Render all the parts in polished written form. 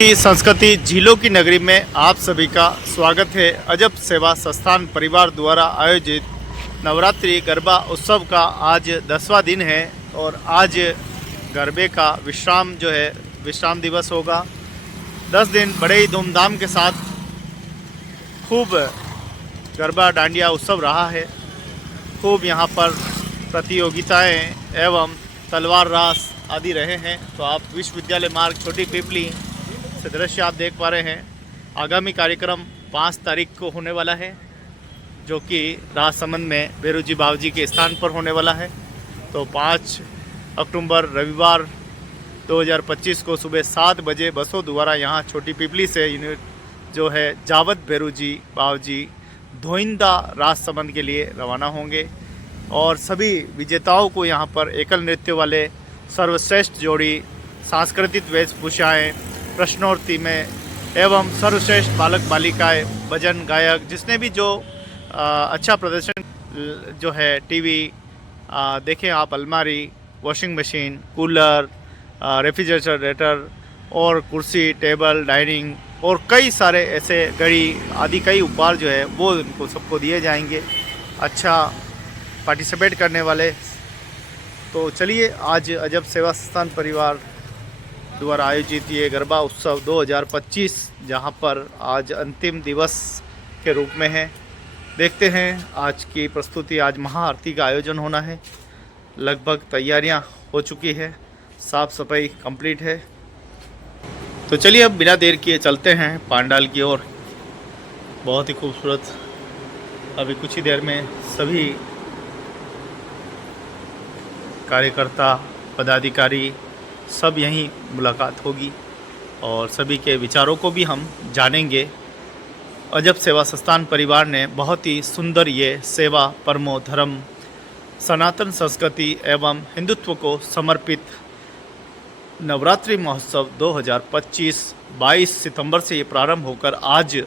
की संस्कृति झीलों की नगरी में आप सभी का स्वागत है। अजब सेवा संस्थान परिवार द्वारा आयोजित नवरात्रि गरबा उत्सव का आज 10वां दिन है और आज गरबे का विश्राम दिवस होगा। 10 दिन बड़े ही धूमधाम के साथ खूब गरबा डांडिया उत्सव रहा है। खूब यहाँ पर प्रतियोगिताएं एवं तलवार रास आदि रहे हैं। तो आप विश्वविद्यालय मार्ग छोटी पिपली से दृश्य आप देख पा रहे हैं। आगामी कार्यक्रम 5 तारीख को होने वाला है, जो कि राजसमंद में बेरूजी बावजी के स्थान पर होने वाला है। तो 5 अक्टूबर रविवार 2025 को सुबह 7 बजे बसों द्वारा यहाँ छोटी पिपली से जो है जावद बेरूजी बावजी धोइंदा राजसमंद के लिए रवाना होंगे और सभी विजेताओं को यहाँ पर एकल नृत्य वाले सर्वश्रेष्ठ जोड़ी, सांस्कृतिक वेशभूषाएँ, प्रश्नोत्तरी में एवं सर्वश्रेष्ठ बालक बालिकाएं, भजन गायक, जिसने भी जो अच्छा प्रदर्शन जो है टीवी देखें आप, अलमारी, वॉशिंग मशीन, कूलर, रेफ्रिजरेटर और कुर्सी, टेबल, डाइनिंग और कई सारे ऐसे घड़ी आदि कई उपहार जो है वो उनको सबको दिए जाएंगे अच्छा पार्टिसिपेट करने वाले। तो चलिए आज अजब सेवा संस्थान परिवार द्वारा आयोजित ये गरबा उत्सव 2025 जहां पर आज अंतिम दिवस के रूप में है, देखते हैं आज की प्रस्तुति। आज महाआरती का आयोजन होना है, लगभग तैयारियां हो चुकी है, साफ सफाई कंप्लीट है। तो चलिए अब बिना देर किए चलते हैं पांडाल की ओर। बहुत ही खूबसूरत, अभी कुछ ही देर में सभी कार्यकर्ता, पदाधिकारी सब यहीं मुलाकात होगी और सभी के विचारों को भी हम जानेंगे। अजब सेवा संस्थान परिवार ने बहुत ही सुंदर ये सेवा, परमो धर्म, सनातन संस्कृति एवं हिंदुत्व को समर्पित नवरात्रि महोत्सव 2025 22 सितंबर से ये प्रारंभ होकर आज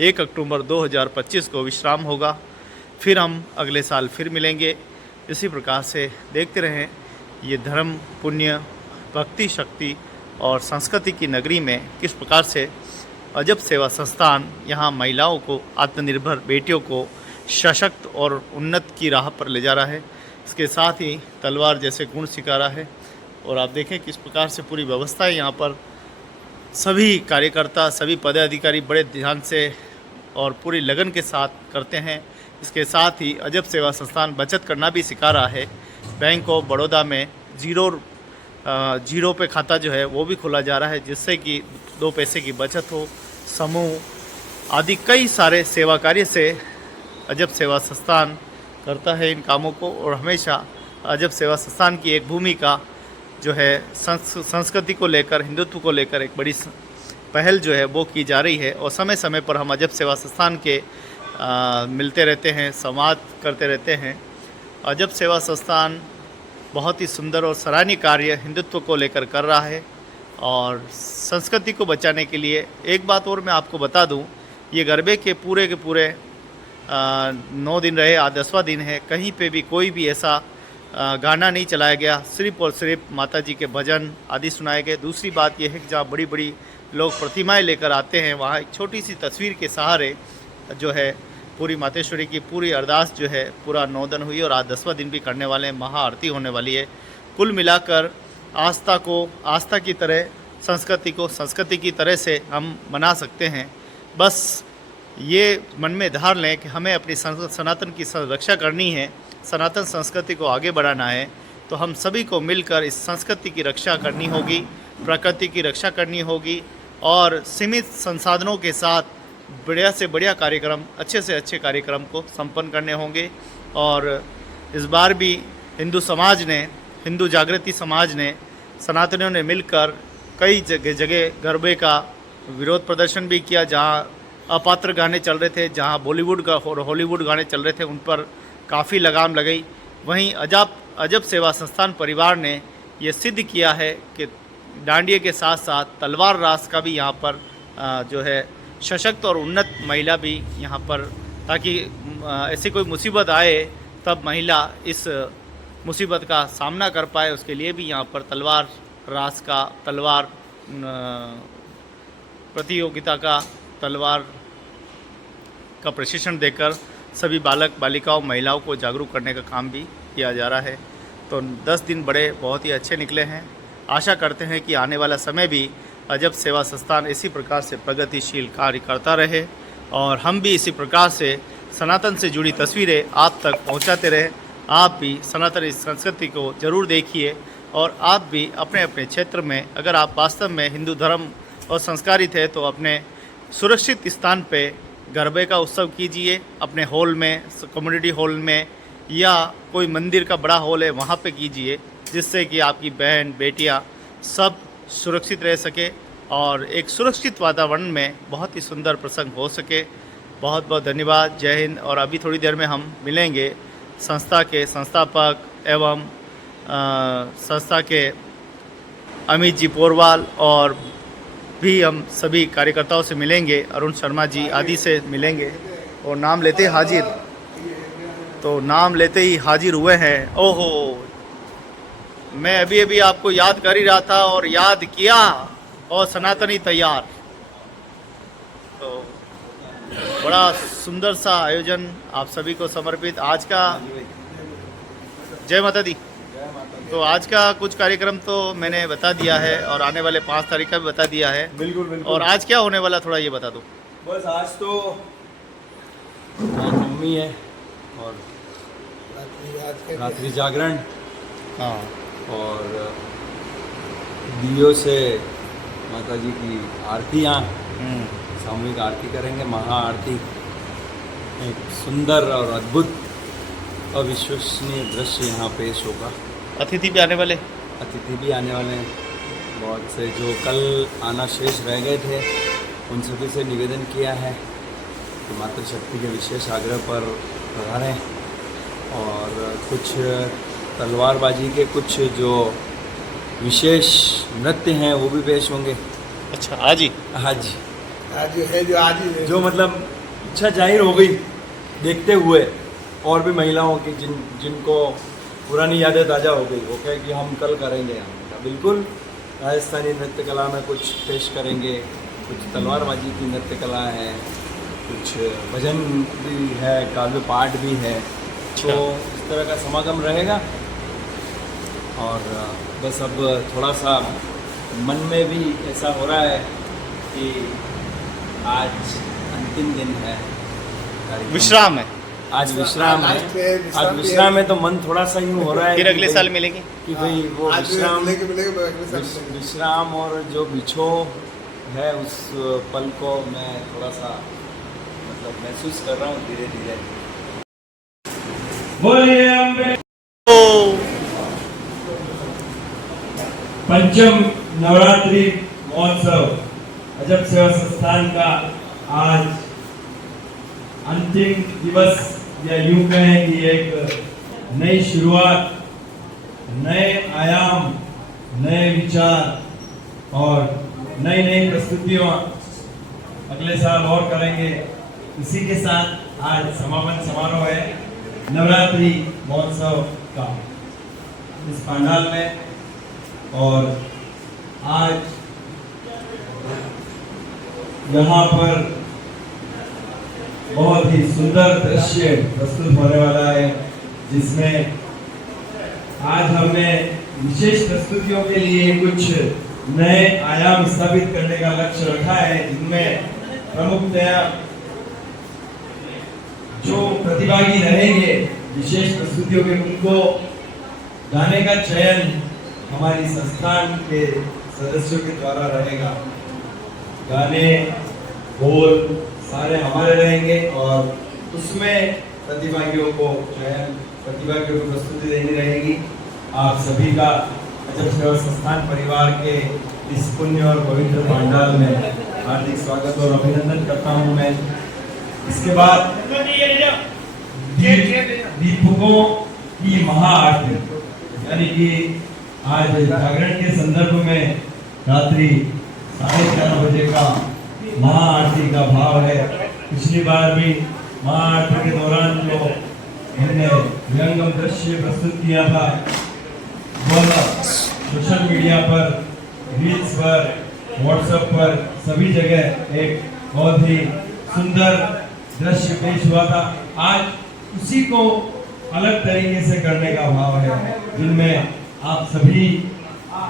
1 अक्टूबर 2025 को विश्राम होगा। फिर हम अगले साल फिर मिलेंगे। इसी प्रकार से देखते रहें ये धर्म, पुण्य, भक्ति, शक्ति और संस्कृति की नगरी में किस प्रकार से अजब सेवा संस्थान यहाँ महिलाओं को, आत्मनिर्भर बेटियों को सशक्त और उन्नत की राह पर ले जा रहा है। इसके साथ ही तलवार जैसे गुण सिखा रहा है और आप देखें किस प्रकार से पूरी व्यवस्था है यहाँ पर। सभी कार्यकर्ता, सभी पदाधिकारी बड़े ध्यान से और पूरी लगन के साथ करते हैं। इसके साथ ही अजब सेवा संस्थान बचत करना भी सिखा रहा है। बैंक ऑफ बड़ौदा में जीरो पे खाता जो है वो भी खोला जा रहा है, जिससे कि 2 पैसे की बचत हो। समूह आदि कई सारे सेवा कार्य से अजब सेवा संस्थान करता है इन कामों को और हमेशा अजब सेवा संस्थान की एक भूमिका जो है संस्कृति को लेकर, हिंदुत्व को लेकर एक बड़ी पहल जो है वो की जा रही है। और समय समय पर हम अजब सेवा संस्थान के मिलते रहते हैं, संवाद करते रहते हैं। अजब सेवा संस्थान बहुत ही सुंदर और सराहनीय कार्य हिंदुत्व को लेकर कर रहा है और संस्कृति को बचाने के लिए। एक बात और मैं आपको बता दूं, ये गरबे के पूरे 9 दिन रहे, आज 10वां दिन है। कहीं पे भी कोई भी ऐसा गाना नहीं चलाया गया, सिर्फ और सिर्फ माता जी के भजन आदि सुनाए गए। दूसरी बात यह है कि जहाँ बड़ी बड़ी लोग प्रतिमाएं लेकर आते हैं, वहाँ एक छोटी सी तस्वीर के सहारे जो है पूरी मातेश्वरी की पूरी अरदास जो है पूरा 9 दिन हुई और आज 10वां दिन भी करने वाले हैं। महाआरती होने वाली है। कुल मिलाकर आस्था की तरह, संस्कृति को संस्कृति की तरह से हम मना सकते हैं। बस ये मन में धार लें कि हमें अपनी सनातन की रक्षा करनी है, सनातन संस्कृति को आगे बढ़ाना है। तो हम सभी को मिलकर इस संस्कृति की रक्षा करनी होगी, प्रकृति की रक्षा करनी होगी और सीमित संसाधनों के साथ बढ़िया से बढ़िया कार्यक्रम, अच्छे से अच्छे कार्यक्रम को संपन्न करने होंगे। और इस बार भी हिंदू जागृति समाज ने, सनातनियों ने मिलकर कई जगह गरबे का विरोध प्रदर्शन भी किया। जहां अपात्र गाने चल रहे थे, जहां बॉलीवुड और हॉलीवुड गाने चल रहे थे, उन पर काफ़ी लगाम लगाई। वहीं अजब सेवा संस्थान परिवार ने ये सिद्ध किया है कि डांडिये के साथ साथ तलवार रास का भी यहाँ पर जो है सशक्त और उन्नत महिला भी यहाँ पर, ताकि ऐसी कोई मुसीबत आए तब महिला इस मुसीबत का सामना कर पाए, उसके लिए भी यहाँ पर तलवार रास का, तलवार प्रतियोगिता का तलवार का प्रशिक्षण देकर सभी बालक बालिकाओं महिलाओं को जागरूक करने का काम भी किया जा रहा है। तो 10 दिन बड़े बहुत ही अच्छे निकले हैं। आशा करते हैं कि आने वाला समय भी अजब सेवा संस्थान इसी प्रकार से प्रगतिशील कार्य करता रहे और हम भी इसी प्रकार से सनातन से जुड़ी तस्वीरें आप तक पहुंचाते रहे। आप भी सनातन संस्कृति को जरूर देखिए और आप भी अपने अपने क्षेत्र में अगर आप वास्तव में हिंदू धर्म और संस्कारित है तो अपने सुरक्षित स्थान पे गरबे का उत्सव कीजिए। अपने हॉल में, कम्युनिटी हॉल में या कोई मंदिर का बड़ा हॉल है वहाँ पे कीजिए, जिससे कि आपकी बहन बेटियाँ सब सुरक्षित रह सके और एक सुरक्षित वातावरण में बहुत ही सुंदर प्रसंग हो सके। बहुत बहुत धन्यवाद। जय हिंद। और अभी थोड़ी देर में हम मिलेंगे संस्था के संस्थापक एवं संस्था के अमित जी पोरवाल और भी हम सभी कार्यकर्ताओं से मिलेंगे, अरुण शर्मा जी आदि से मिलेंगे और नाम लेते हाजिर, तो नाम लेते ही हाजिर हुए हैं। ओहो, मैं अभी अभी आपको याद कर ही रहा था और याद किया और सनातनी तैयार। तो बड़ा सुंदर सा आयोजन आप सभी को समर्पित आज का। जय माता दी। तो आज का कुछ कार्यक्रम तो मैंने बता दिया है और आने वाले 5 तारीख का भी बता दिया है। बिल्कुल बिल्कुल। और आज क्या होने वाला थोड़ा ये बता दो। बस आज तो मम्मी है और रात्रि जागरण हाँ, और दियो से माता जी की आरतियाँ, सामूहिक आरती करेंगे, महा आरती। एक सुंदर और अद्भुत अविश्वसनीय दृश्य यहाँ पेश होगा। अतिथि भी आने वाले, अतिथि भी आने वाले हैं बहुत से, जो कल आना शेष रह गए थे उन सभी से निवेदन किया है कि मातृशक्ति के विशेष आग्रह पर पधारें और कुछ तलवारबाजी के कुछ जो विशेष नृत्य हैं वो भी पेश होंगे। अच्छा, आज ही? आज है जो मतलब इच्छा जाहिर हो गई देखते हुए और भी महिलाओं की जिनको पुरानी यादें ताज़ा हो गई, वो कहे कि हम कल करेंगे। हम बिल्कुल राजस्थानी नृत्य कला में कुछ पेश करेंगे, कुछ तलवारबाजी की नृत्य कला है, कुछ भजन भी है, काव्य पाठ भी है। तो इस तरह का समागम रहेगा और बस अब थोड़ा सा मन में भी ऐसा हो रहा है कि आज अंतिम दिन है, विश्राम है आज विश्राम है, आज विश्राम है, तो मन थोड़ा सा यूँ हो रहा है फिर अगले साल मिलेंगे कि भाई वो विश्राम विश्राम विश्राम और जो बिछो है उस पल को मैं थोड़ा सा मतलब महसूस कर रहा हूँ धीरे धीरे। बोलिए अम्बे। पंचम नवरात्रि महोत्सव अजब सेवा संस्थान का आज अंतिम दिवस, या यूं कहें कि एक नई शुरुआत, नए आयाम, नए विचार और नई नई प्रस्तुतियाँ अगले साल और करेंगे। इसी के साथ आज समापन समारोह है नवरात्रि महोत्सव का इस पंडाल में। और आज यहाँ पर बहुत ही सुंदर दृश्य प्रस्तुत होने वाला है, जिसमें आज हमने विशेष प्रस्तुतियों के लिए कुछ नए आयाम स्थापित करने का लक्ष्य रखा है, जिनमें प्रमुखतया जो प्रतिभागी रहेंगे विशेष प्रस्तुतियों के, उनको गाने का चयन हमारी संस्थान के सदस्यों के द्वारा रहेगा। गाने, बोल सारे हमारे रहेंगे और उसमें प्रतिभागियों को चयन, प्रतिभागियों को प्रस्तुति देनी रहेगी। आप सभी का अजब सेवा संस्थान परिवार के इस पुण्य और पवित्र पंडाल में हार्दिक स्वागत और अभिनंदन करता हूँ मैं। इसके बाद दीपकों की महाआरती, यानी कि आज जागरण के संदर्भ में रात्रि 11:30 बजे का महाआरती का भाव है। पिछली बार भी महाआरती के दौरान जो हमने विहंगम दृश्य प्रस्तुत किया था, वह सोशल मीडिया पर, रील्स पर व्हाट्सएप पर सभी जगह एक बहुत ही सुंदर दृश्य पेश हुआ था। आज उसी को अलग तरीके से करने का भाव है, जिनमें आप सभी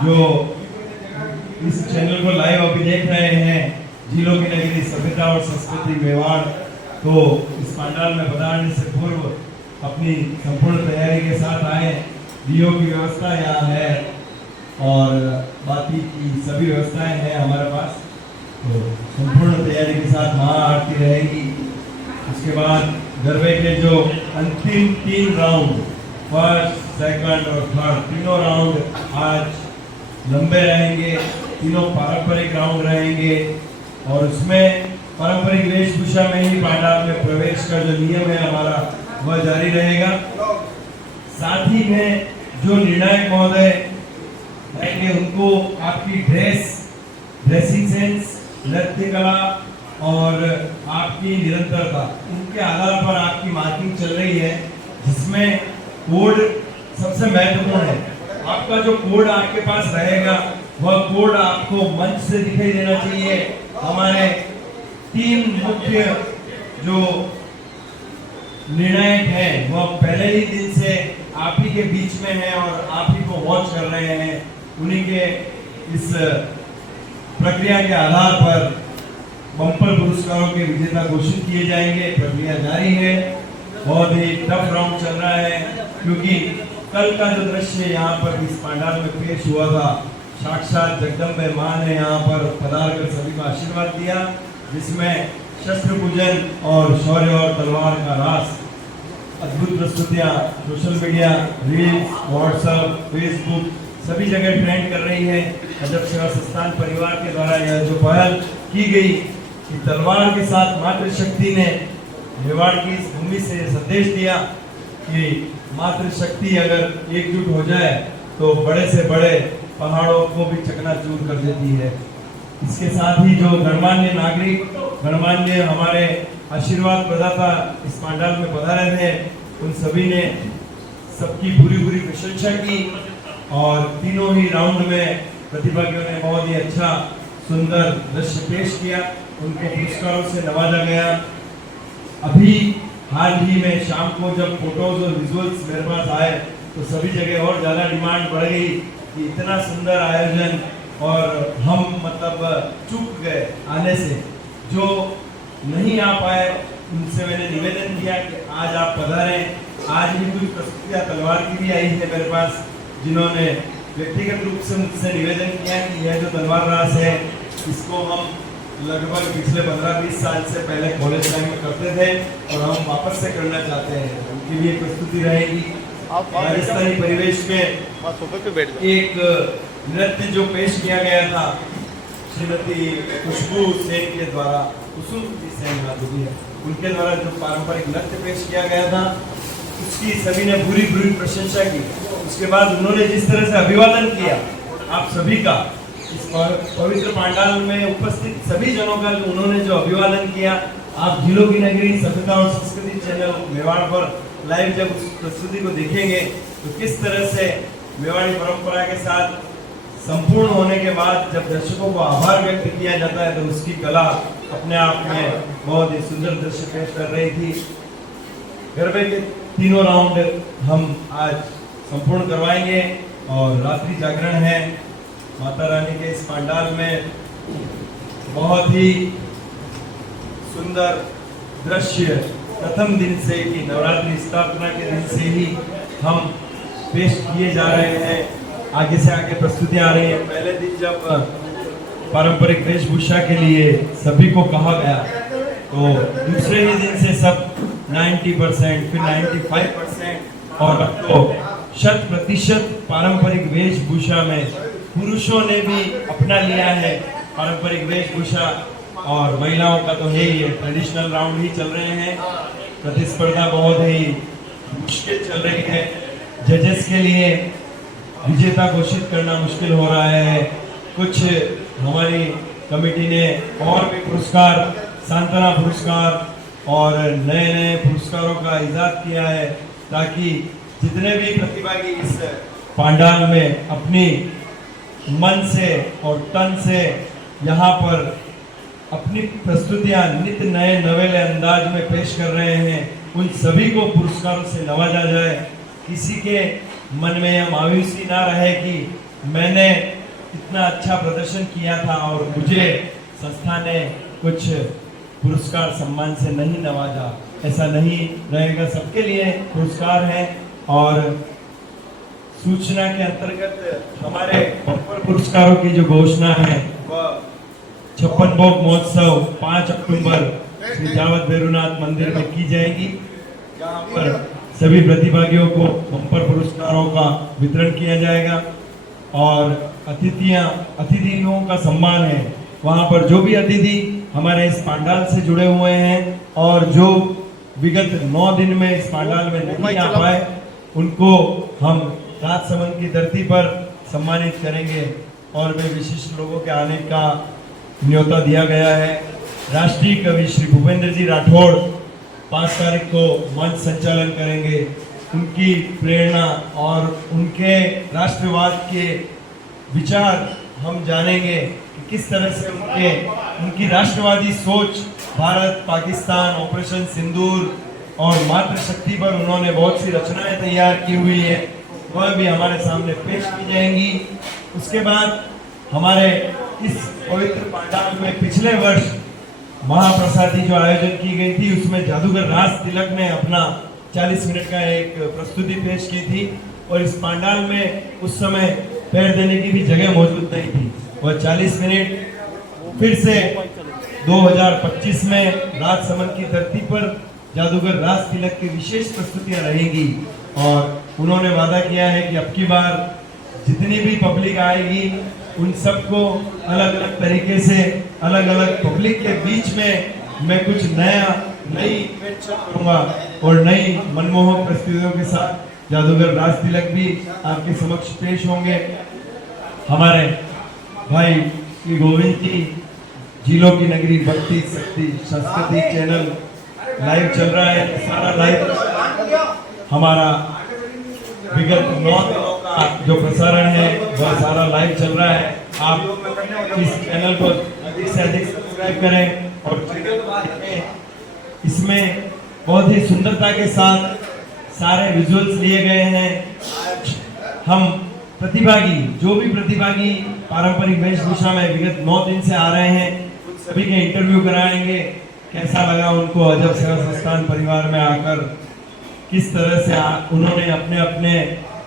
जो इस चैनल को लाइव अभी देख रहे हैं, झीलों की नगरी सभ्यता और संस्कृति मेवाड़, तो इस पंडाल में पधारने से पूर्व अपनी संपूर्ण तैयारी के साथ आए। दियों की व्यवस्था यहाँ है और बाकी की सभी व्यवस्थाएं हैं हमारे पास, तो संपूर्ण तैयारी के साथ महाआरती रहेगी। उसके बाद गरबे के जो अंतिम 3 राउंड, फर्स्ट, सेकंड और थर्ड, तीनों राउंड आज लंबे रहेंगे। तीनों पारंपरिक राउंड रहेंगे और उसमें पारंपरिक वेशभूषा में ही पंडाल में प्रवेश का जो नियम है हमारा वह जारी रहेगा। साथ ही में जो निर्णायक महोदय रहेंगे उनको आपकी ड्रेसिंग सेंस, नृत्य कला और आपकी निरंतरता, उनके आधार पर आपकी मार्किंग चल रही है, जिसमें कोड सबसे महत्वपूर्ण है। आपका जो कोड आपके पास रहेगा वह कोड आपको मंच से दिखाई देना चाहिए। हमारे 3 मुख्य जो निर्णायक हैं वह पहले ही दिन से आप ही के बीच में हैं और आप ही को वॉच कर रहे हैं। उन्हीं के इस प्रक्रिया के आधार पर बम्पर पुरस्कारों के विजेता घोषित किए जाएंगे। प्रक्रिया जारी है, बहुत ही टफ राउंड चल रहा है, क्योंकि कल का जो दृश्य यहाँ पर इस पंडाल में पेश हुआ था, साक्षात जगदम्बे मां ने यहाँ पर पधार कर सभी को आशीर्वाद दिया, जिसमें शस्त्र पूजन और शौर्य और तलवार का रास, अद्भुत प्रस्तुतियाँ social media, reels, WhatsApp, Facebook सभी जगह ट्रेंड कर रही है। अजब सेवा संस्थान परिवार के द्वारा यह जो पहल की गई कि तलवार के साथ मातृशक्ति ने मेवाड़ की इस भूमि से संदेश दिया कि मातृशक्ति अगर एकजुट हो जाए तो बड़े से बड़े पहाड़ों को भी चकनाचूर कर देती है। इसके साथ ही जो गणमान्य नागरिक, गणमान्य हमारे आशीर्वाद प्रदाता इस पंडाल में पधारे थे, उन सभी ने सबकी पूरी प्रशंसा की और तीनों ही राउंड में प्रतिभागियों ने बहुत ही अच्छा सुंदर दृश्य पेश किया। उनको पुरस्कारों से नवाजा गया। अभी हाल ही में शाम को जब फोटोज और विजुअल्स मेरे पास आए तो सभी जगह और ज़्यादा डिमांड बढ़ गई कि इतना सुंदर आयोजन, और हम मतलब चूक गए आने से। जो नहीं आ पाए उनसे मैंने निवेदन किया कि आज आप पधारें। आज भी कुछ प्रस्तुतियाँ तलवार की भी आई है मेरे पास, जिन्होंने व्यक्तिगत रूप से मुझसे निवेदन किया कि यह जो तलवार रास है इसको हम लगभग पिछले 15-20 साल से पहले कॉलेज टाइम में करते थे और हम वापस से करना चाहते हैं। उनकी भी एक प्रस्तुति रहेगी। राजस्थानी परिवेश में एक नृत्य जो पेश किया गया था श्रीमती खुशबू सेन के द्वारा, कुसुम सेन है, उनके द्वारा जो पारंपरिक नृत्य पेश किया गया था उसकी सभी ने पूरी प्रशंसा की। उसके बाद उन्होंने जिस तरह से अभिवादन किया आप सभी का, इस पवित्र पंडाल में उपस्थित सभी जनों का जो उन्होंने जो अभिवादन किया, आप झीलों की नगरी सभ्यता और संस्कृति चैनल मेवाड़ पर लाइव जब उस प्रस्तुति को देखेंगे तो किस तरह से मेवाड़ी परंपरा के साथ संपूर्ण होने के बाद जब दर्शकों को आभार व्यक्त किया जाता है तो उसकी कला अपने आप में बहुत ही सुंदर दृश्य पेश कर रही थी। गरबे के तीनों राउंड हम आज संपूर्ण करवाएंगे और रात्रि जागरण है। माता रानी के इस पंडाल में बहुत ही सुंदर दृश्य प्रथम दिन से कि नवरात्रि स्थापना के दिन से ही हम पेश किए जा रहे हैं। आगे से आगे प्रस्तुतियां आ रही हैं। पहले दिन जब पारंपरिक वेशभूषा के लिए सभी को कहा गया तो दूसरे ही दिन से सब 90%, फिर 95% और अब तो 100% पारंपरिक वेशभूषा में पुरुषों ने भी अपना लिया है पारंपरिक वेशभूषा, और महिलाओं का तो है ही है। ट्रेडिशनल राउंड ही चल रहे हैं। प्रतिस्पर्धा बहुत ही मुश्किल चल रही है। जजेस के लिए विजेता घोषित करना मुश्किल हो रहा है। कुछ हमारी कमेटी ने और भी पुरस्कार, सांत्वना पुरस्कार और नए नए पुरस्कारों का इजाद किया है ताकि जितने भी प्रतिभागी इस पंडाल में अपनी मन से और तन से यहाँ पर अपनी प्रस्तुतियाँ नित नए नवेले अंदाज में पेश कर रहे हैं, उन सभी को पुरस्कारों से नवाजा जाए। किसी के मन में यह मायूसी ना रहे कि मैंने इतना अच्छा प्रदर्शन किया था और मुझे संस्था ने कुछ पुरस्कार सम्मान से नहीं नवाजा, ऐसा नहीं रहेगा। सबके लिए पुरस्कार है और सूचना के अंतर्गत हमारे बम्पर पुरस्कारों की जो घोषणा है वह 56 भोग महोत्सव 5 अक्टूबर श्री जावद भैरवनाथ मंदिर में की जाएगी, जहाँ पर सभी प्रतिभागियों को बम्पर पुरस्कारों का वितरण किया जाएगा और अतिथियों का सम्मान है। वहाँ पर जो भी अतिथि हमारे इस पंडाल से जुड़े हुए हैं और जो विगत 9 दिन में इस पंडाल में नहीं आ पाए, उनको हम राजसमंद की धरती पर सम्मानित करेंगे और वे विशिष्ट लोगों के आने का न्योता दिया गया है। राष्ट्रीय कवि श्री भूपेंद्र जी राठौड़ 5 तारीख को मंच संचालन करेंगे। उनकी प्रेरणा और उनके राष्ट्रवाद के विचार हम जानेंगे कि किस तरह से उनकी राष्ट्रवादी सोच भारत पाकिस्तान ऑपरेशन सिंदूर और मातृशक्ति पर उन्होंने बहुत सी रचनाएं तैयार की हुई है, वह भी हमारे सामने पेश की जाएंगी। उसके बाद हमारे इस पवित्र पंडाल में पिछले वर्ष महाप्रसादी जो आयोजन की गई थी, उसमें जादूगर राज तिलक ने अपना 40 मिनट का एक प्रस्तुति पेश की थी और इस पंडाल में उस समय पैर देने की भी जगह मौजूद नहीं थी। वह 40 मिनट फिर से 2025 में राजसमंद की धरती पर जादूगर राज तिलक की विशेष प्रस्तुतियां रहेंगी और उन्होंने वादा किया है कि अब की बार जितनी भी पब्लिक आएगी उन सबको अलग अलग तरीके से अलग अलग पब्लिक के बीच में मैं कुछ नई करूंगा और नई मनमोहक प्रस्तुतियों के साथ जादूगर राज तिलक भी आपके समक्ष पेश होंगे। हमारे भाई श्री गोविंद जी जिलों की नगरी भक्ति शक्ति संस्कृति चैनल लाइव चल रहा है, सारा लाइव हमारा विगत 9 दिनों का जो प्रसारण है वह सारा लाइव चल रहा है। आप इस चैनल को अधिक से अधिक सब्सक्राइब करें और इसमें बहुत ही सुंदरता के साथ सारे विजुअल्स लिए गए हैं। आज हम प्रतिभागी जो भी प्रतिभागी पारंपरिक वेशभूषा में विगत 9 दिन से आ रहे हैं उन सभी के इंटरव्यू कराएंगे। कैसा लगा उनको अजब सेवा संस्थान परिवार में आकर, किस तरह से उन्होंने अपने अपने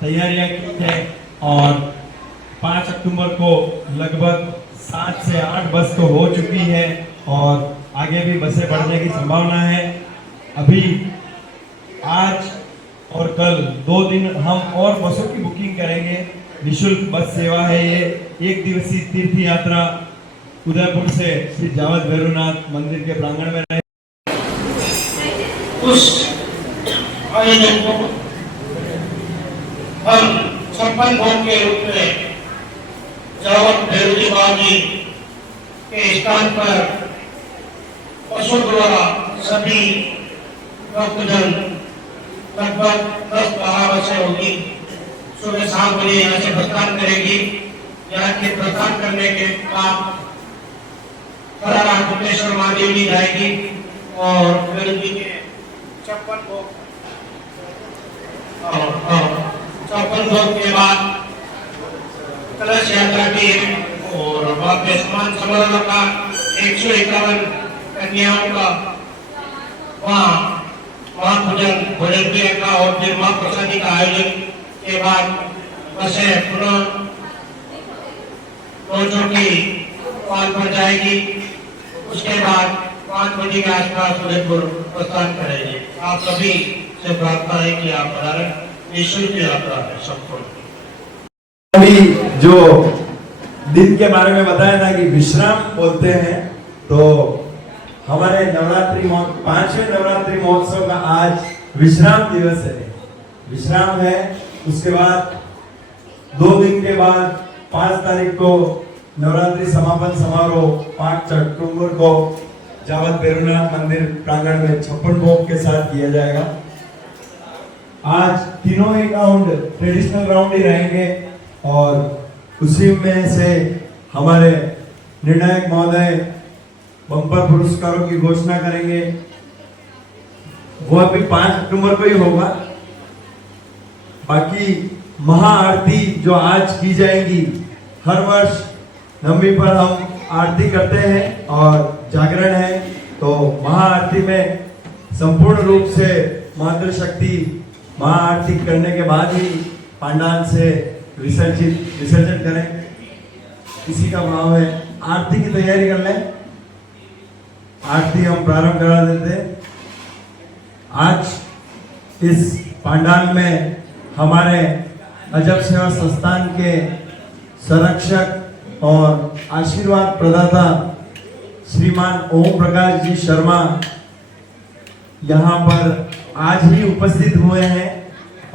तैयारियां की है और 5 अक्टूबर को लगभग 7 से 8 बस तो हो चुकी है और आगे भी बसें बढ़ने की संभावना है। अभी आज और कल 2 दिन हम और बसों की बुकिंग करेंगे। निःशुल्क बस सेवा है ये। 1 दिवसीय तीर्थ यात्रा उदयपुर से श्री जावद भैरवनाथ मंदिर के प्रांगण में रहे। उस आयोजन को हम 56 भोग के रूप में जावद भैरव जी बाबा के स्थान पर पशु द्वारा सभी भक्तजन लगभग 10-12 बसे होगी, सुबह 7 बजे यहाँ से प्रस्थान करेगी। यहाँ के प्रस्थान करने के बाद गुप्तेश्वर महादेव जी जाएगी और भैरव जी के 56 भोग के बाद कलश यात्रा की और वापस मान समारोह का 151 कन्याओं का वहाँ भोजन क्रिया का और फिर महाप्रसादी का आयोजन के बाद बसें पुनः रोजों की पाल पर जाएगी। उसके बाद 5 बजे के आसपास उदयपुर प्रस्थान करेंगे। आप सभी से प्रार्थना है कि आप पधारें। निःशुल्क यात्रा है सबको। अभी जो दिन के बारे में बताया था कि विश्राम बोलते हैं, तो हमारे नवरात्रि 5वें नवरात्रि महोत्सव का आज विश्राम दिवस है। विश्राम है। उसके बाद 2 दिन के बाद 5 तारीख को नवरात्रि समापन समारोह 5 अक्टूबर को जावद भैरवनाथ मंदिर प्रांगण में 56 भोग के साथ किया जाएगा। आज तीनों ही राउंड ट्रेडिशनल राउंड ही रहेंगे और उसी में से हमारे निर्णायक महोदय बम्पर पुरस्कारों की घोषणा करेंगे। वो अभी 5 अक्टूबर को ही होगा। बाकी महाआरती जो आज की जाएगी, हर वर्ष नवमी पर हम आरती करते हैं और जागरण है, तो महाआरती में संपूर्ण रूप से मातृशक्ति महाआरती करने के बाद ही पंडाल से विसर्जन करें, इसी का भाव है। आरती की तैयारी कर लें, आरती हम प्रारंभ करा देते हैं। आज इस पंडाल में हमारे अजब सेवा संस्थान के संरक्षक और आशीर्वाद प्रदाता श्रीमान ओम प्रकाश जी शर्मा यहाँ पर आज ही उपस्थित हुए हैं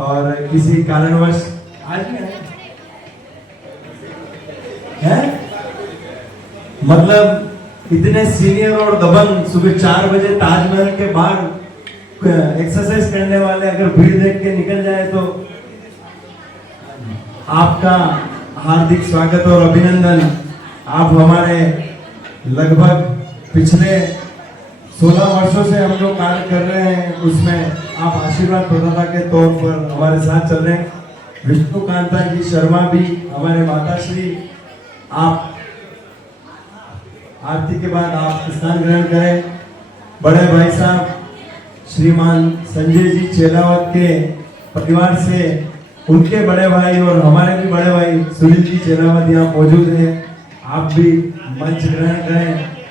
और किसी कारणवश आज भी है? मतलब इतने सीनियर और दबंग सुबह 4 बजे ताजमहल के बाहर एक्सरसाइज करने वाले अगर भीड़ देख के निकल जाए तो आपका हार्दिक स्वागत और अभिनंदन। आप हमारे लगभग पिछले 16 वर्षों से हम जो कार्य कर रहे हैं उसमें आप आशीर्वाद प्रदाता के तौर पर हमारे साथ चल रहे हैं। विष्णुकांता जी शर्मा भी हमारे माताश्री, आप आरती के बाद आप स्थान ग्रहण करें। बड़े भाई साहब श्रीमान संजय जी चेलावत के परिवार से उनके बड़े भाई और हमारे भी बड़े भाई सुनील जी चेलावत यहाँ मौजूद हैं। आप भी मंच ग्रहण करें,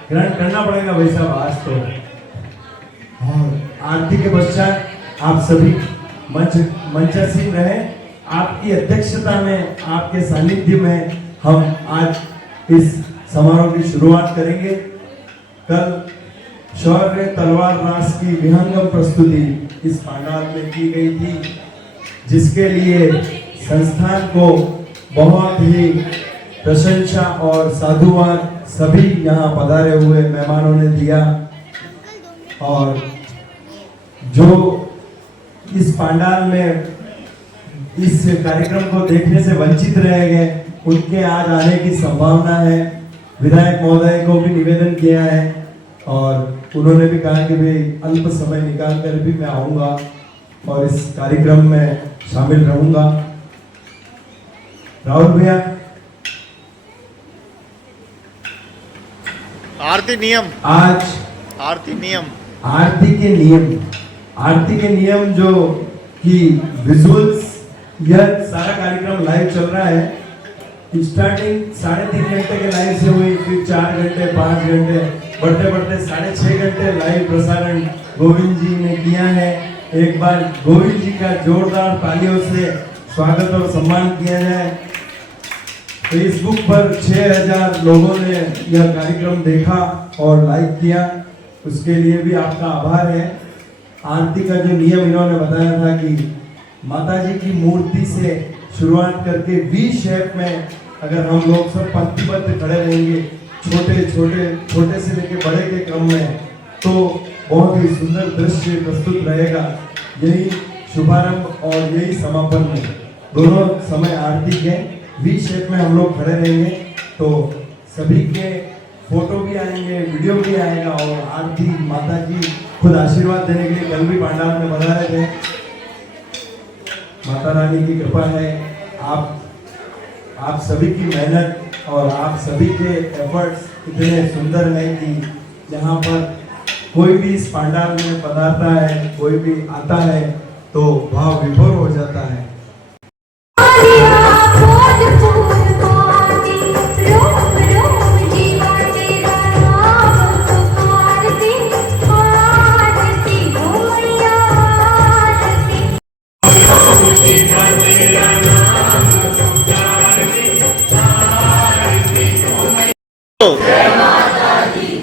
ग्रहण करना पड़ेगा भाई साहब आज तो। और आरती के पश्चात आप सभी मंचासीन रहें। आपकी अध्यक्षता में, आपके सानिध्य में हम आज इस समारोह की शुरुआत करेंगे। कल शौर्य तलवार रास की विहंगम प्रस्तुति इस पंडाल में की गई थी, जिसके लिए संस्थान को बहुत ही प्रशंसा और साधुवाद सभी यहाँ पधारे हुए मेहमानों ने दिया। और जो इस पंडाल में इस कार्यक्रम को देखने से वंचित रह गए, उनके आज आने की संभावना है। विधायक महोदय को भी निवेदन किया है और उन्होंने भी कहा कि भाई अल्प समय निकाल कर भी मैं आऊंगा और इस कार्यक्रम में शामिल रहूंगा। राहुल भैया, आरती नियम, आज आरती नियम, आरती के नियम जो कि विजुअल्स, यह सारा कार्यक्रम लाइव चल रहा है। स्टार्टिंग 3.5 घंटे के लाइव से हुई, फिर 4 घंटे, 5 घंटे, बढ़ते बढ़ते 6.5 घंटे लाइव प्रसारण गोविंद जी ने किया है। एक बार गोविंद जी का जोरदार तालियों से स्वागत और सम्मान किया जाए। फेसबुक पर 6000 लोगों ने यह कार्यक्रम देखा और लाइक किया, उसके लिए भी आपका आभार है। आरती का जो नियम इन्होंने बताया था कि माता जी की मूर्ति से शुरुआत करके वी शेप में अगर हम लोग सब पंक्तिबद्ध खड़े रहेंगे, छोटे से लेके बड़े के क्रम में, तो बहुत ही सुंदर दृश्य प्रस्तुत रहेगा। यही शुभारंभ और यही समापन में दोनों समय आरती के वी शेप में हम लोग खड़े रहेंगे, तो सभी के फोटो भी आएंगे, वीडियो भी आएगा और आरती माता जी खुद आशीर्वाद देने के लिए कल भी पंडाल में बना रहे थे। माता रानी की कृपा है, आप सभी की मेहनत और आप सभी के एफर्ट्स इतने सुंदर हैं कि यहाँ पर कोई भी इस पंडाल में पधारता है, कोई भी आता है तो भाव विभोर हो जाता है।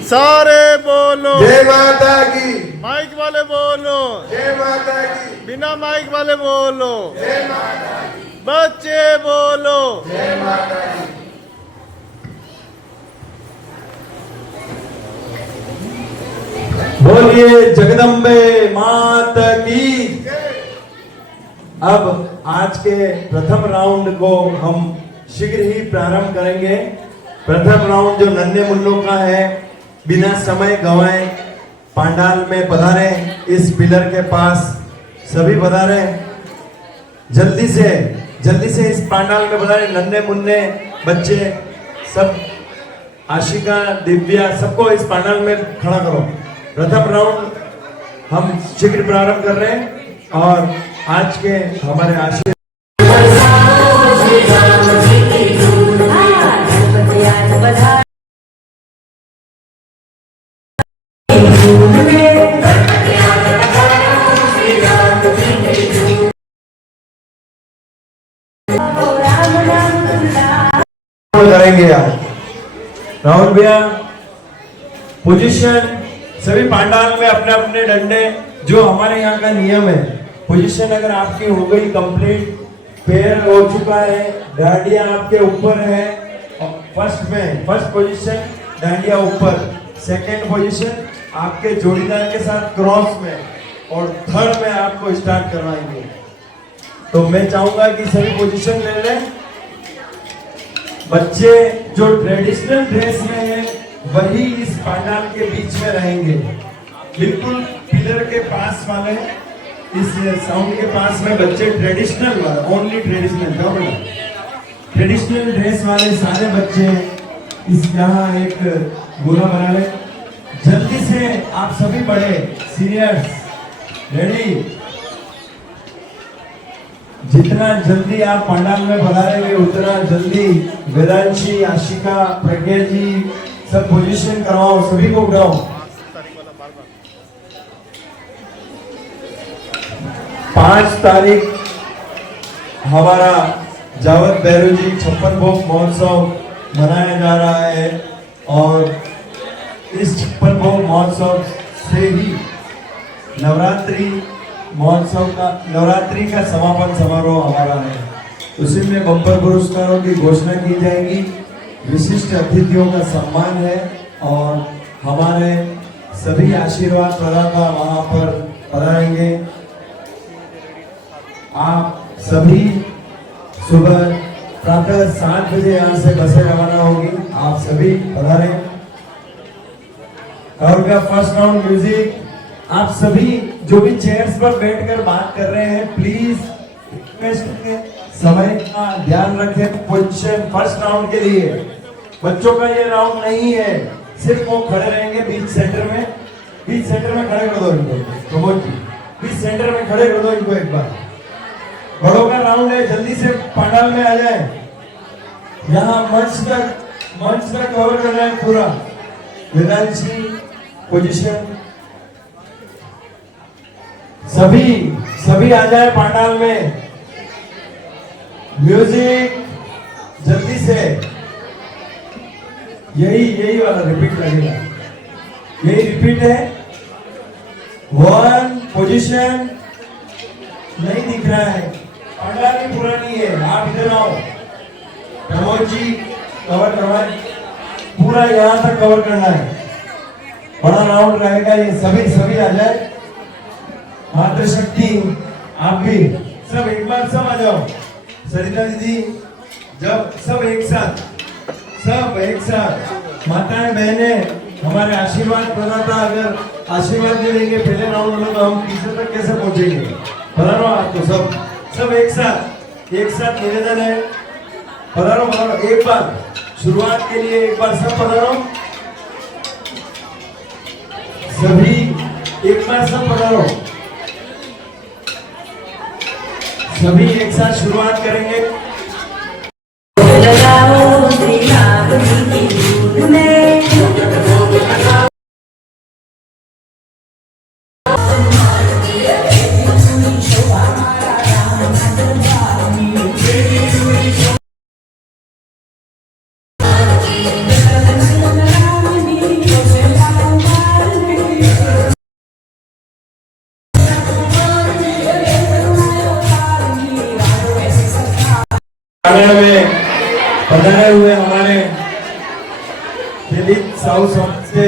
सारे बोलो जय माता की, माइक वाले बोलो, जय माता की, बिना माइक वाले बोलो, जय माता की, बच्चे बोलो, जय माता की। बोलिए जगदम्बे मात की। अब आज के प्रथम राउंड को हम शीघ्र ही प्रारंभ करेंगे। प्रथम राउंड जो नन्हे मुन्नों का है, बिना समय गंवाए पंडाल में पधारे, इस पिलर के पास सभी पधारे, जल्दी से इस पंडाल में पधारे। नन्हे मुन्ने बच्चे सब, आशिका, दिव्या, सबको इस पंडाल में खड़ा करो। प्रथम राउंड हम शीघ्र प्रारंभ कर रहे हैं और आज के हमारे आशीर्वाद करेंगे यार। राहुल भैया पोजीशन, सभी पंडाल में अपने अपने डंडे, जो हमारे यहाँ का नियम है, पोजीशन अगर आपकी हो गई कंप्लीट, पैर हो चुका है, डांडिया आपके ऊपर है, फर्स्ट पोजीशन डांडिया ऊपर, सेकंड पोजीशन आपके जोड़ीदार के साथ क्रॉस में, और थर्ड में आपको स्टार्ट करवाएंगे। तो मैं चाहूंगा कि सभी पोजीशन ले लें। बच्चे जो ट्रेडिशनल ड्रेस में हैं वही इस पंडाल के बीच में रहेंगे, बिल्कुल पिलर के पास वाले, इस साउंड के पास में बच्चे ट्रेडिशनल वाले, ओनली ट्रेडिशनल, ट्रेडिशनल ड्रेस वाले सारे बच्चे इस यहाँ एक गोला बना ले। जल्दी से आप सभी बड़े सीनियर्स रेडी, जितना जल्दी आप पंडाल में पधारेंगे उतना जल्दी वेदांशी, आशिका, प्रज्ञा जी सब पोजीशन कराओ, सभी को कराओ। 5 तारीख हमारा जावद भैरव जी 56 भोग महोत्सव मनाया जा रहा है और इस 56 भोग महोत्सव से ही नवरात्रि महोत्सव का, नवरात्रि का समापन समारोह हमारा है। उसी में बम्पर पुरस्कारों की घोषणा की जाएगी, विशिष्ट अतिथियों का सम्मान है और हमारे सभी आशीर्वाद प्रदाता वहां पर पधारेंगे। आप सभी सुबह प्रातः 7 बजे यहाँ से बसें रवाना होगी, आप सभी पधारें। और का फर्स्ट राउंड म्यूजिक, आप सभी जो भी चेयर्स पर बैठकर बात कर रहे हैं प्लीज रिक्वेस्ट के समय का ध्यान रखें। पोजीशन फर्स्ट राउंड के लिए बच्चों का ये राउंड नहीं है, सिर्फ वो खड़े रहेंगे बीच सेंटर में, बीच सेंटर में खड़े कर दो इनको, प्रमोद जी बीच सेंटर में खड़े कर दो इनको एक बार। बड़ों का राउंड है, जल्दी से पंडाल में आ जाए, यहाँ मंच तक कवर करना है पूरा। वेदांशी पोजीशन, सभी आ जाए पंडाल में। म्यूजिक जल्दी से, यही वाला रिपीट लगेगा, यही रिपीट है। 1 पोजीशन नहीं दिख रहा है, पंडाल भी पुरानी है, आप इधर आओ। प्रमोद जी कवर करवाए, पूरा यहाँ तक कवर करना है, बड़ा राउंड रहेगा ये। सभी आ जाए। मातृशक्ति आप भी सब एक बार सब आ जाओ। सरिता दीदी, जब सब एक साथ माताएं बहनें हमारे आशीर्वाद प्रदाता अगर आशीर्वाद दे देंगे पहले राउंड में तो हम तीसरे तक कैसे पहुंचेंगे। पधारो आपको सब एक साथ निवेदन है, पधारो एक बार शुरुआत के लिए, एक बार सब पधारो, सभी एक बार सब पधारो, सभी एक साथ शुरुआत करेंगे। में पधारे हुए हमारे दिलीप साहू से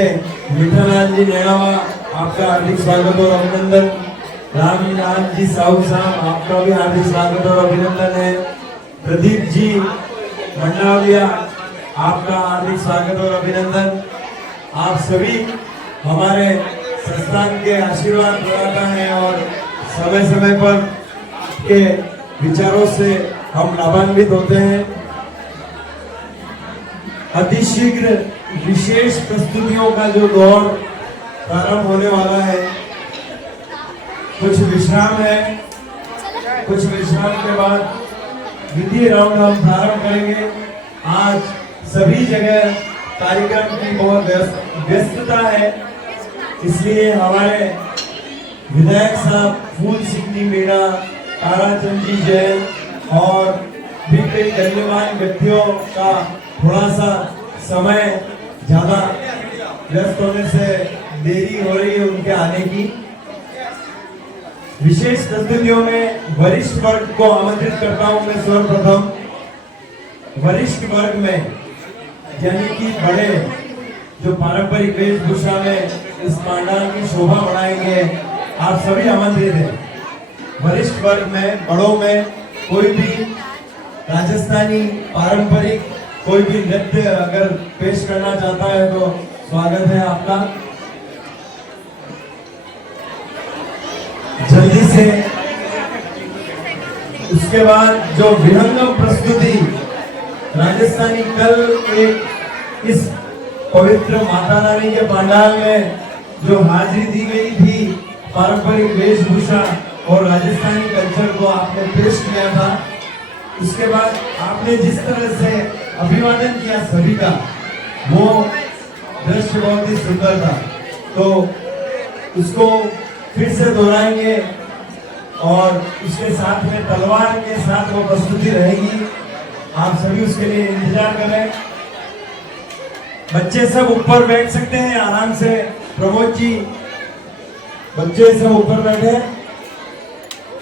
मिठालाल जी नेड़ावा, आपका हार्दिक स्वागत और अभिनंदन। रामलाल जी साहू साहब, आपका भी हार्दिक स्वागत और अभिनंदन है। प्रदीप जी मंडावलिया, आपका हार्दिक स्वागत और अभिनंदन। आप सभी हमारे संस्थान के आशीर्वाद बनाता है और समय समय पर के विचारों से हम लाभान्वित होते हैं। अतिशीघ्र विशेष प्रस्तुतियों का जो दौर प्रारंभ होने वाला है, कुछ विश्राम है, कुछ विश्राम के बाद द्वितीय राउंड हम प्रारंभ करेंगे। आज सभी जगह कार्यक्रम की बहुत व्यस्तता है, इसलिए हमारे विधायक साहब फूल सिंह मीणा, ताराचंद जी जैन और भी कई गण्यमान्य व्यक्तियों का थोड़ा सा समय ज्यादा व्यस्त होने से देरी हो रही है उनके आने की। विशेष प्रस्तुतियों में वरिष्ठ वर्ग को आमंत्रित करता हूं मैं। सर्वप्रथम वरिष्ठ वर्ग में यानी कि बड़े जो पारंपरिक वेशभूषा में इस पंडाल की शोभा बढ़ाएंगे, आप सभी आमंत्रित हैं। वरिष्ठ वर्ग में, बड़ों में कोई भी राजस्थानी पारंपरिक कोई भी नृत्य अगर पेश करना चाहता है तो स्वागत है आपका। जल्दी से उसके बाद जो विहंगम प्रस्तुति राजस्थानी, कल एक इस पवित्र माता रानी के पंडाल में जो हाजिरी दी गई थी, पारंपरिक वेशभूषा और राजस्थानी कल्चर को आपने पेश किया था। उसके बाद आपने जिस तरह से अभिवादन किया सभी का, वो दृश्य बहुत ही सुंदर था। तो उसको फिर से दोहराएंगे और उसके साथ में तलवार के साथ वो प्रस्तुति रहेगी। आप सभी उसके लिए इंतजार करें। बच्चे सब ऊपर बैठ सकते हैं आराम से। प्रमोद जी, बच्चे सब ऊपर बैठे।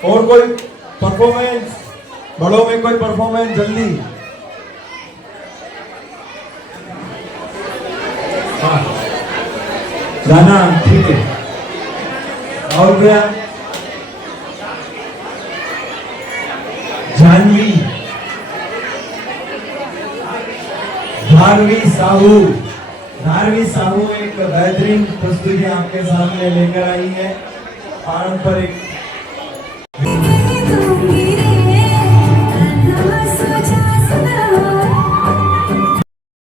और कोई परफॉर्मेंस, बड़ों में कोई परफॉर्मेंस जल्दी। हाँ, गाना ठीक है। और क्या? जानवी, धारवी साहू, धारवी साहू एक बेहतरीन प्रस्तुति आपके सामने लेकर आई है। पारंपरिक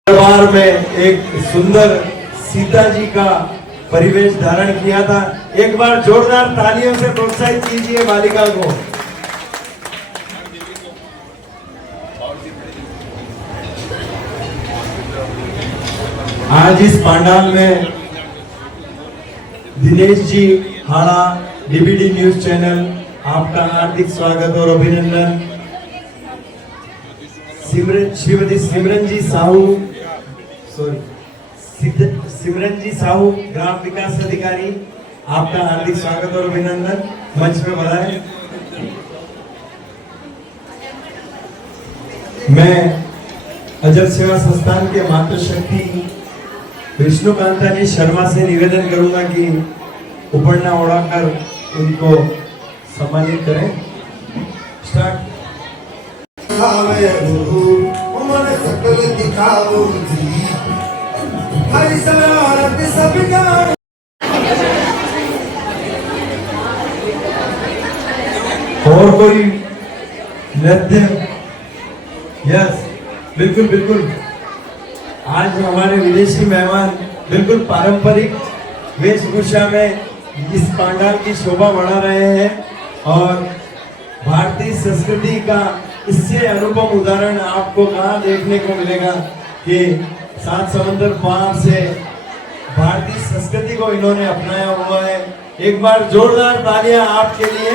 दरबार में एक सुंदर सीता जी का परिवेश धारण किया था। एक बार जोरदार तालियों से प्रोत्साहित कीजिए बालिका को। आज इस पंडाल में दिनेश जी हाड़ा, डीबीडी न्यूज चैनल, आपका हार्दिक स्वागत और अभिनंदन। श्रीमती सिमरन जी साहू, सिमरन जी साहू, ग्राम विकास अधिकारी, आपका हार्दिक स्वागत और अभिनंदन। मंच पे बढ़ाएं। मैं अजर सेवा संस्थान के मातृशक्ति विष्णुकांतानी शर्मा से निवेदन करूंगा कि उपरना उड़ाकर उनको सम्मानित करें। स्टार्ट। उमर सकल दिखाओ जी, हरी सलारत सबका। और कोई नृत्य? यस, बिल्कुल बिल्कुल। आज हमारे विदेशी मेहमान बिल्कुल पारंपरिक वेशभूषा में इस पंडाल की शोभा बढ़ा रहे हैं और भारतीय संस्कृति का इससे अनुपम उदाहरण आपको कहाँ देखने को मिलेगा कि 7 समुद्र पार से भारतीय संस्कृति को इन्होंने अपनाया हुआ है। एक बार जोरदार तालियां आपके लिए।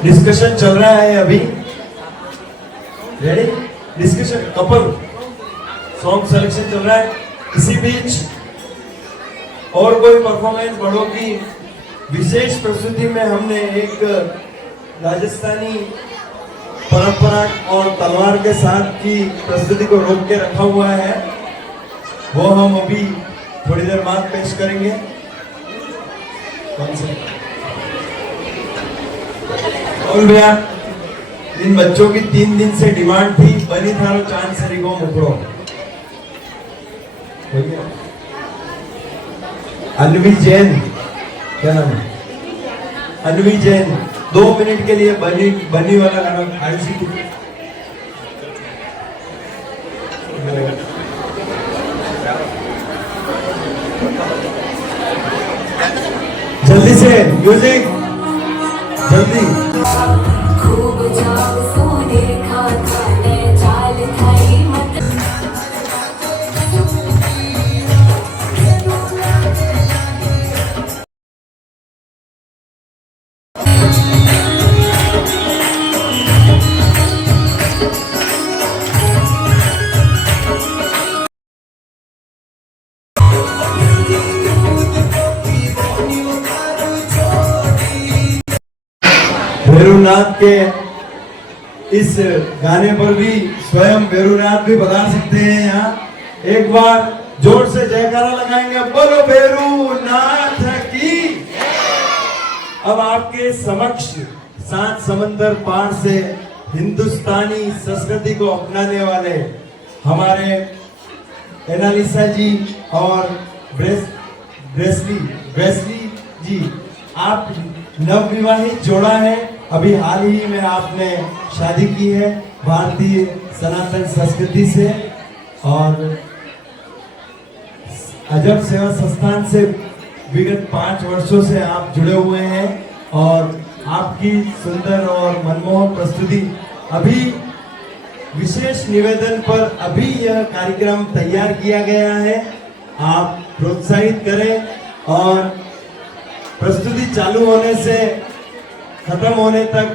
डिस्कशन चल रहा है अभी। Ready? Discussion, couple song selection चल रहा है। इसी बीच और कोई परफॉर्मेंस बड़ों की विशेष प्रस्तुति में हमने एक राजस्थानी परंपरा और तलवार के साथ की प्रस्तुति को रोक के रखा हुआ है, वो हम अभी थोड़ी देर बाद पेश करेंगे। कौन सा? और भैया इन बच्चों की 3 दिन से डिमांड थी, बनी थारो चांद सरीगो मुकड़ो। अन्वी जैन, क्या नाम है? अन्वी जैन 2 मिनट के लिए बनी वाला गाना आयुषी की जल्दी से म्यूजिक जल्दी। खूब जाओ सोने खाता ने चाल थाई मत भैरवनाथ के इस गाने पर भी स्वयं भैरवनाथ भी बता सकते हैं। यहाँ एक बार जोर से जयकारा लगाएंगे, बोलो भैरवनाथ की। अब आपके समक्ष 7 समंदर पार से हिंदुस्तानी संस्कृति को अपनाने वाले हमारे एनालिसा जी और ब्रेसली जी, आप नवविवाहित जोड़ा है। अभी हाल ही में आपने शादी की है भारतीय सनातन संस्कृति से और अजब सेवा संस्थान से विगत 5 वर्षों से आप जुड़े हुए हैं और आपकी सुंदर और मनमोहक प्रस्तुति। अभी विशेष निवेदन पर अभी यह कार्यक्रम तैयार किया गया है, आप प्रोत्साहित करें और प्रस्तुति चालू होने से खत्म होने तक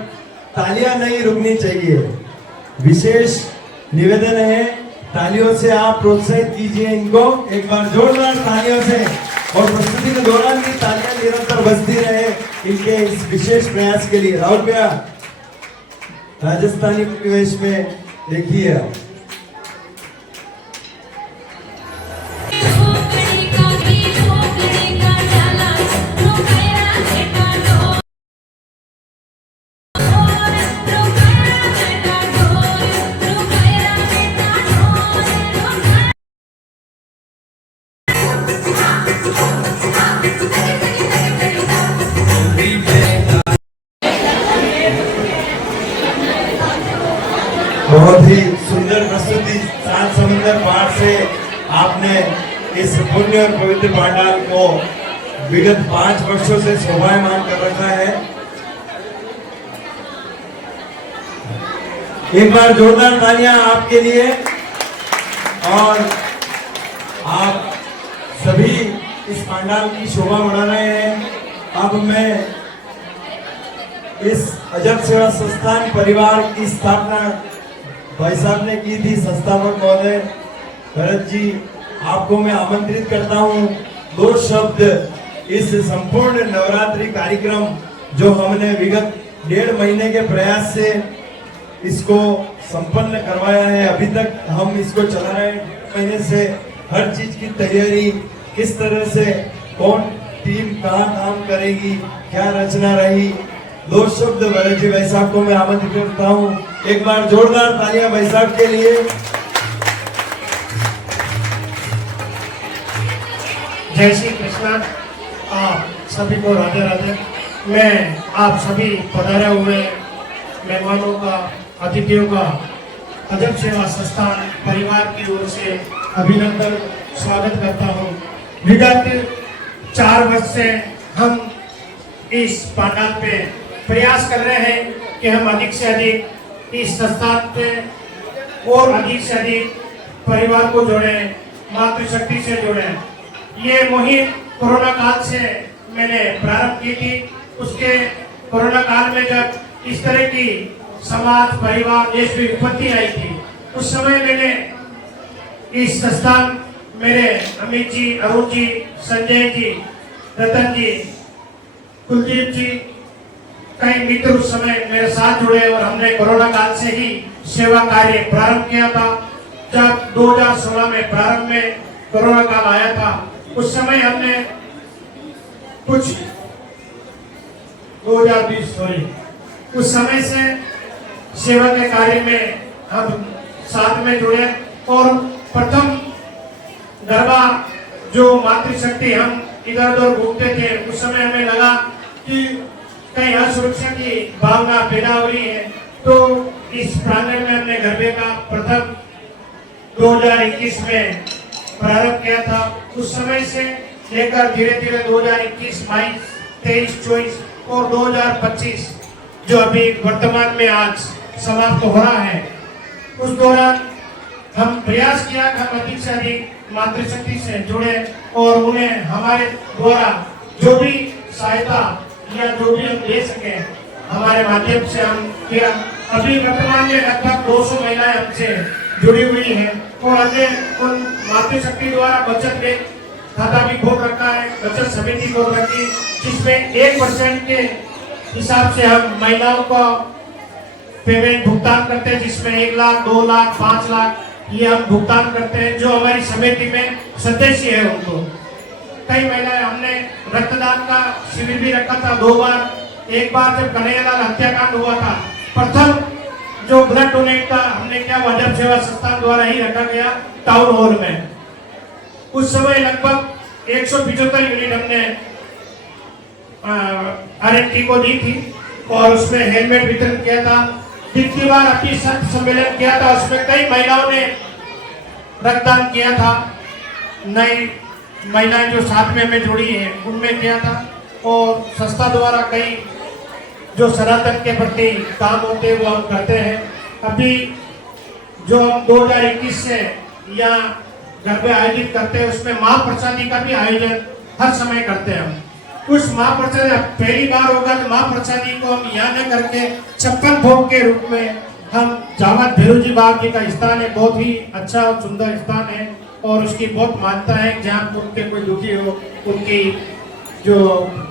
तालियां नहीं रुकनी चाहिए। विशेष निवेदन है, तालियों से आप प्रोत्साहित कीजिए इनको, एक बार जोरदार तालियों से। और प्रस्तुति के दौरान भी तालियां निरंतर बजती रहे इनके इस विशेष प्रयास के लिए। राहुल भैया राजस्थानी परिवेश में देखिए आप। बहुत ही सुंदर प्रस्तुति 7 समंदर पार से आपने इस पुण्य और पवित्र पांडाल को विगत 5 वर्षों से शोभायमान कर रखा है। एक बार जोरदार तालियां आपके लिए। और आप सभी इस पांडाल की शोभा बढ़ा रहे हैं। अब मैं इस अजब सेवा संस्थान परिवार की स्थापना भाई साहब ने की थी, संस्थापक महोदय भरत जी, आपको मैं आमंत्रित करता हूं 2 शब्द इस संपूर्ण नवरात्रि कार्यक्रम जो हमने विगत 1.5 महीने के प्रयास से इसको संपन्न करवाया है। अभी तक हम इसको चला रहे हैं 1.5 महीने से। हर चीज की तैयारी किस तरह से, कौन टीम कहाँ काम करेगी, क्या रचना रही, 2 शब्द भरत जी भाई साहब को मैं आमंत्रित करता हूँ। एक बार जोरदार तालियां भाई साहब के लिए। जय श्री कृष्णा। आप सभी को राधे राधे। मैं आप सभी पधारे हुए मेहमानों का, अतिथियों का अजब सेवा संस्थान परिवार की ओर से अभिनंदन स्वागत करता हूं। विगत 4 वर्ष से हम इस पांडाल पे प्रयास कर रहे हैं कि हम अधिक से अधिक इस संस्थान पे और अधिक से अधिक परिवार को जोड़ें, मातृशक्ति से जोड़ें। ये मुहिम कोरोना काल से मैंने प्रारंभ की थी। उसके कोरोना काल में जब इस तरह की समाज, परिवार, देश में विपत्ति आई थी, उस समय मैंने इस संस्थान, मेरे अमित जी, अरुण जी, संजय जी, रतन जी, कुलदीप जी, कई मित्र उस समय मेरे साथ जुड़े और हमने कोरोना काल से ही सेवा कार्य प्रारंभ किया था। जब 2016 में प्रारंभ में कोरोना काल आया था, उस समय हमने कुछ 2020 उस समय से सेवा के कार्य में हम साथ में जुड़े और प्रथम गरबा जो मातृशक्ति हम इधर उधर घूमते थे, उस समय हमें लगा कि कहीं असुरक्षा की भावना पैदा हो रही है, तो इस प्रांगण में हमने गरबे का प्रथम 2021 में प्रारंभ किया था। उस समय से लेकर धीरे धीरे 2021, 22, 23, 24 और 2025 जो अभी वर्तमान में आज समाप्त हो रहा है, उस दौरान हम प्रयास किया कि हम अधिक से अधिक मातृशक्ति से जुड़े और उन्हें हमारे द्वारा जो भी सहायता या जो भी हम दे सके हमारे माध्यम से हम किया। अभी वर्तमान में लगभग 200 महिलाएं हमसे जुड़ी हुई हैं और हमने उन मातृशक्ति द्वारा बचत बैंक खाता भी खोल रखा है, बचत समिति खोल रखी, जिसमें 1% के हिसाब से हम महिलाओं को पेमेंट भुगतान करते हैं, जिसमें 1 लाख, 2 लाख, 5 लाख ये हम भुगतान करते हैं जो हमारी समिति में सदस्य है उनको। कई महिलाएं हमने रक्तदान का शिविर भी रखा था 2 बार। एक बार जब कन्हैयालाल हत्याकांड हुआ था, प्रथम जो ब्लड डोनेट का हमने क्या अजब सेवा संस्थान द्वारा ही रखा गया टाउन हॉल में। उस समय लगभग 175 यूनिट हमने RNT को दी थी और उसमें हेलमेट वितरण किया था। पिछली बार अभी संत सम्मेलन किया था, उसमें कई महिलाओं ने रक्तदान किया था। नई महिलाएं जो साथ में हमें जुड़ी हैं उनमें किया था और संस्था द्वारा कई जो सनातन के प्रति काम होते हैं वो हम करते हैं। अभी जो हम 2021 से यहाँ गरबे आयोजित करते हैं उसमें महाप्रसादी का भी आयोजन हर समय करते हैं हम। उस महाप्रसादी पहली बार होगा तो महाप्रसादी को हम यहाँ न करके 56 भोग के रूप में हम जावत भैरव जी बाबा जी का स्थान है, बहुत ही अच्छा और सुंदर स्थान है और उसकी बहुत मान्यता है। जहाँ उनके कोई दुखी हो उनकी जो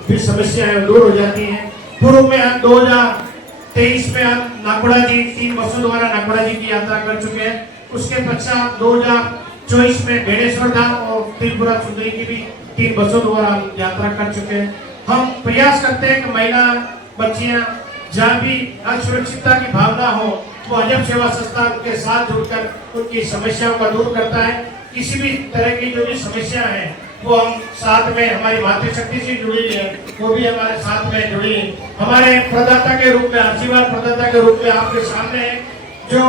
भी समस्या है दूर हो जाती है। पूर्व में हम 2023 में हम नागपुरा जी 3 बसों द्वारा नागपुरा जी की यात्रा कर चुके हैं। उसके पश्चात 2024 में बेड़ेश्वर धाम और त्रिपुरा सुंदरी की भी 3 बसों द्वारा हम यात्रा कर चुके हैं। हम प्रयास करते हैं कि महिला बच्चियां जहाँ भी असुरक्षितता की भावना हो वो अजब सेवा संस्थान के साथ जुड़कर उनकी समस्याओं का दूर करता है। किसी भी तरह की जो भी समस्या है वो हम साथ में हमारी मातृशक्ति से जुड़ी है, वो भी हमारे साथ में जुड़ी है। हमारे प्रदाता के रूप में, आशीर्वाद प्रदाता के रूप में आपके सामने जो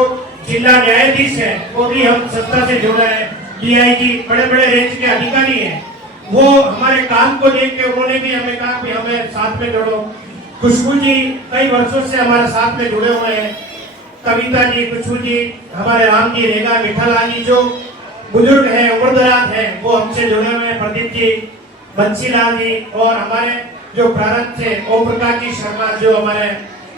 जिला न्यायाधीश है वो भी हम संस्था से जुड़े हैं। DIG बड़े बड़े रेंज के अधिकारी हैं, वो हमारे काम को देख के उन्होंने भी हमें कहा कि हमें साथ में जोड़ो। खुशबू जी कई वर्षों से हमारे साथ में जुड़े हुए हैं। कविता जी, खुशबू जी, हमारे राम जी, रेगा, मिठालाल जी जो बुजुर्ग हैं, उम्रदराज हैं, वो हमसे जुड़े हुए हैं। प्रदीप जी, बंसीलाल जी और हमारे जो प्रारंभ से ओम प्रकाश जी शर्मा जो हमारे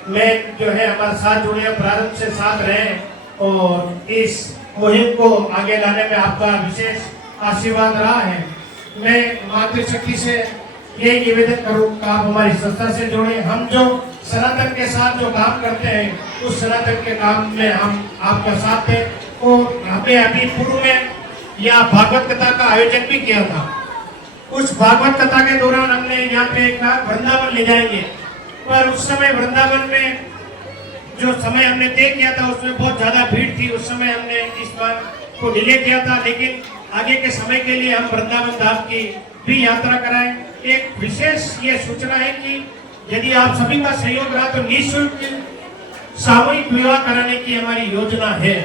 मेन जो है हमारे साथ जुड़े हैं, प्रारंभ से साथ रहे और इस मुहिम को आगे लाने में आपका विशेष आशीर्वाद रहा है। मैं मातृशक्ति से यही निवेदन करूँ कि आप हमारी संस्था से जुड़े। हम जो सनातन के साथ जो काम करते हैं उस सनातन के काम में हम आपका साथ हैं और हमने अभी पूर्व में यहाँ भागवत कथा का आयोजन भी किया था। उस भागवत कथा के दौरान हमने यहाँ पे एक वृंदावन ले जाएंगे, पर उस समय वृंदावन में जो समय हमने तय किया था उसमें बहुत ज्यादा भीड़ थी। उस समय हमने इस बार को डिले किया था, लेकिन आगे के समय के लिए हम वृंदावन धाम की भी यात्रा कराएं। एक विशेष ये सूचना है कि यदि आप सभी का सहयोग रहा तो निःशुल्क सामूहिक विवाह कराने की हमारी योजना है।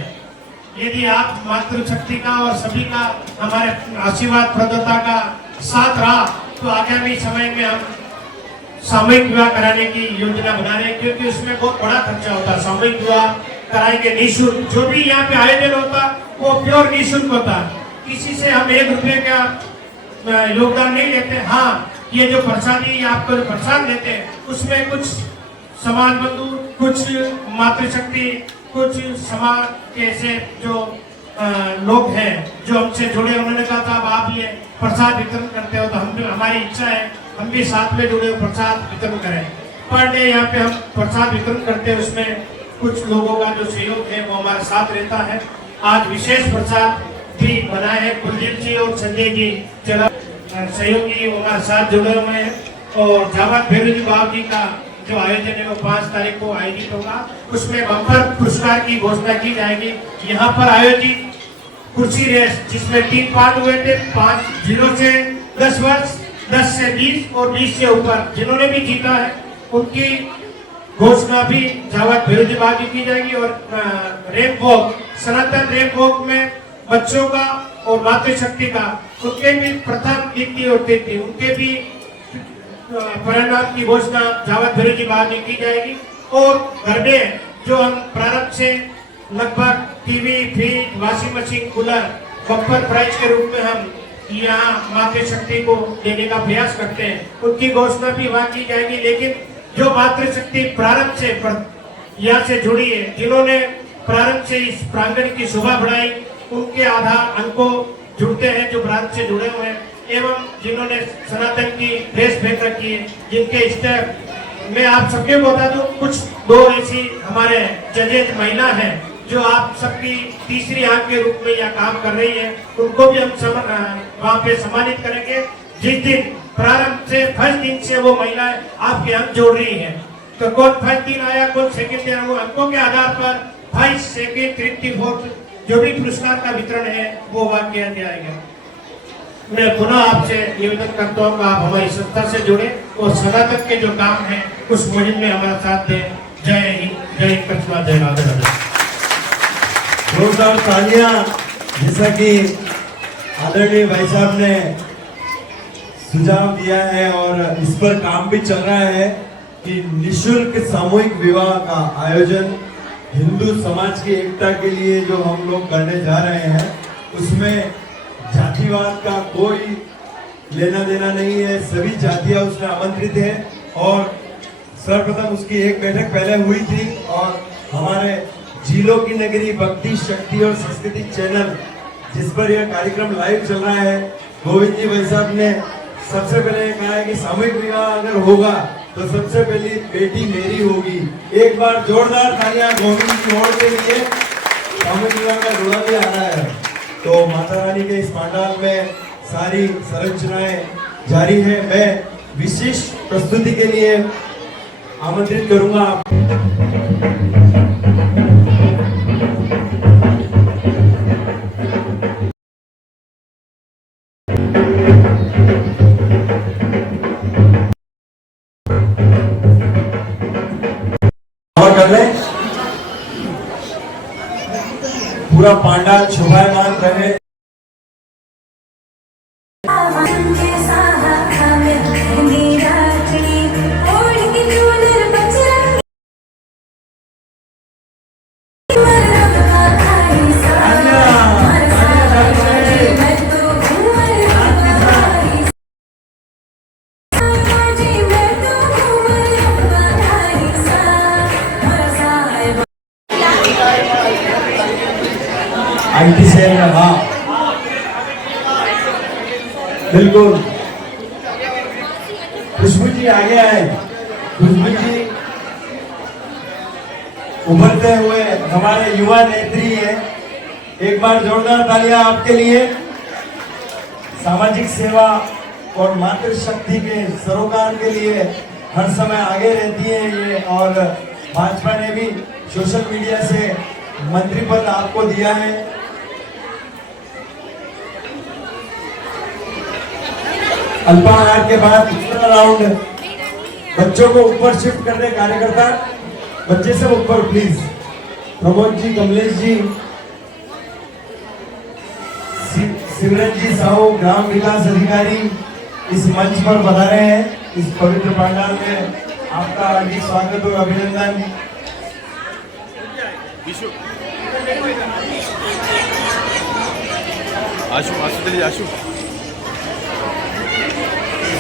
यदि आप मातृशक्ति का और सभी का हमारे आशीर्वाद प्रदाता का साथ रहा तो आगामी समय में हम सामूहिक विवाह कराने की योजना बना रहे हैं, क्योंकि उसमें बहुत बड़ा खर्चा होता है। सामूहिक विवाह कराएंगे निःशुल्क, जो भी यहाँ पे आयोजन होता वो प्योर निःशुल्क होता। किसी से हम 1 रुपये का योगदान नहीं लेते। हाँ, ये जो प्रसादी आपको जो प्रसाद देते हैं उसमें कुछ समाज बंधु, कुछ मातृशक्ति, कुछ समाज के ऐसे जो लोग हैं जो हमसे जुड़े, उन्होंने कहा था अब आप ये प्रसाद वितरण करते हो तो हम भी, हमारी इच्छा है हम भी साथ में जुड़े प्रसाद वितरण करें। पर डे यहाँ पे हम प्रसाद वितरण करते हैं, उसमें कुछ लोगों का जो सहयोग है वो हमारे साथ रहता है। आज विशेष प्रसाद भी बनाए हैं, कुलदीप जी और संजय जी चला सहयोगी वो हमारे साथ जुड़े हुए हैं और जावत भैरव जी बाबा जी का जो आयोजन है वो 5 तारीख को आयोजित होगा। उसमें बम्पर पुरस्कार की घोषणा की जाएगी। यहाँ पर आयोजित कुर्सी रेस जिसमें 3 पार्ट हुए थे, 5 0 से 10 वर्ष, 10 से 20 और 20 से ऊपर जिन्होंने भी जीता है उनकी घोषणा भी जावद भैरोजी बाग में की जाएगी। और रैंप वॉक, सनातन रैंप वॉक में बच्चों का और मातृशक्ति का उनके भी प्रथम, द्वितीय और तृतीय उनके भी परिणाम की घोषणा जावद भैरोजी बाग में की जाएगी। और घर में जो हम प्रारंभ से लगभग TV, fridge, washing machine, cooler bumper prize के रूप में हम यहाँ मातृशक्ति को देने का प्रयास करते हैं, उनकी घोषणा भी वहाँ की जाएगी। लेकिन जो मातृशक्ति प्रारंभ से यहाँ से जुड़ी है, जिन्होंने प्रारंभ से इस प्रांगण की शोभा बढ़ाई, उनके आधार अंकों जुड़ते हैं जो प्रारंभ से जुड़े हुए हैं, एवं जिन्होंने सनातन की ड्रेस फेंक रखी है, जिनके स्टेप मैं आप सबके बता दूं। कुछ 2 ऐसी हमारे जजेज महिला हैं जो आप सबकी तीसरी आंख के रूप में यह काम कर रही है, उनको भी हम वहाँ पे सम्मानित करेंगे। जिस दिन प्रारंभ से फर्स्ट दिन से वो महिलाएं आपके अंक जोड़ रही हैं, तो कौन फर्स्ट दिन आया, कौन सेकंड दिन, वो अंकों के आधार पर फर्स्ट, सेकंड, तृतीय, फोर्थ जो भी पुरस्कार का वितरण है वो वहाँ किया जाएगा। मैं पुनः आपसे निवेदन करता हूँ कि आप हमारी संस्था से जुड़े और सनातन के जो काम है उस मुहिम में हमारा साथ दें। जय हिंद, जय कृष्णा, जय राधे राधे। जोरदार तालियां। जैसा कि आदरणीय भाई साहब ने सुझाव दिया है और इस पर काम भी चल रहा है कि निःशुल्क सामूहिक विवाह का आयोजन हिंदू समाज की एकता के लिए जो हम लोग करने जा रहे हैं, उसमें जातिवाद का कोई लेना देना नहीं है। सभी जातियां उसमें आमंत्रित है और सर्वप्रथम उसकी एक बैठक पहले हुई थी और हमारे झीलों की नगरी भक्ति, शक्ति और संस्कृति चैनल जिस पर यह कार्यक्रम लाइव चल रहा है, गोविंद जी भाई साहब ने सबसे पहले कहा है कि सामूहिक विवाह अगर होगा तो सबसे पहली बेटी मेरी होगी। एक बार जोरदार तालियां गोविंद की ओर के लिए। सामूहिक विवाह का जोड़ा भी आ रहा है, तो माता रानी के इस पंडाल में सारी संरचनाएं जारी है। मैं विशेष प्रस्तुति के लिए आमंत्रित करूंगा कर ले। पूरा पांडाल शोभायमान रहे। आईटी सेल में, हाँ बिल्कुल। खुशबू जी आगे आए। खुशबू जी उभरते हुए हमारे युवा नेत्री है। एक बार जोरदार तालियां आपके लिए। सामाजिक सेवा और मातृशक्ति के सरोकार के लिए हर समय आगे रहती है ये, और भाजपा ने भी सोशल मीडिया से मंत्री पद आपको दिया है। अल्पाहार के बाद दूसरा राउंड, बच्चों को ऊपर शिफ्ट कर रहे कार्यकर्ता, बच्चे सब ऊपर प्लीज। प्रमोद जी, कमलेश जी, सिमरन जी साहू ग्राम विकास अधिकारी इस मंच पर बता रहे हैं। इस पवित्र पंडाल में आपका हार्दिक स्वागत और अभिनंदन। आशु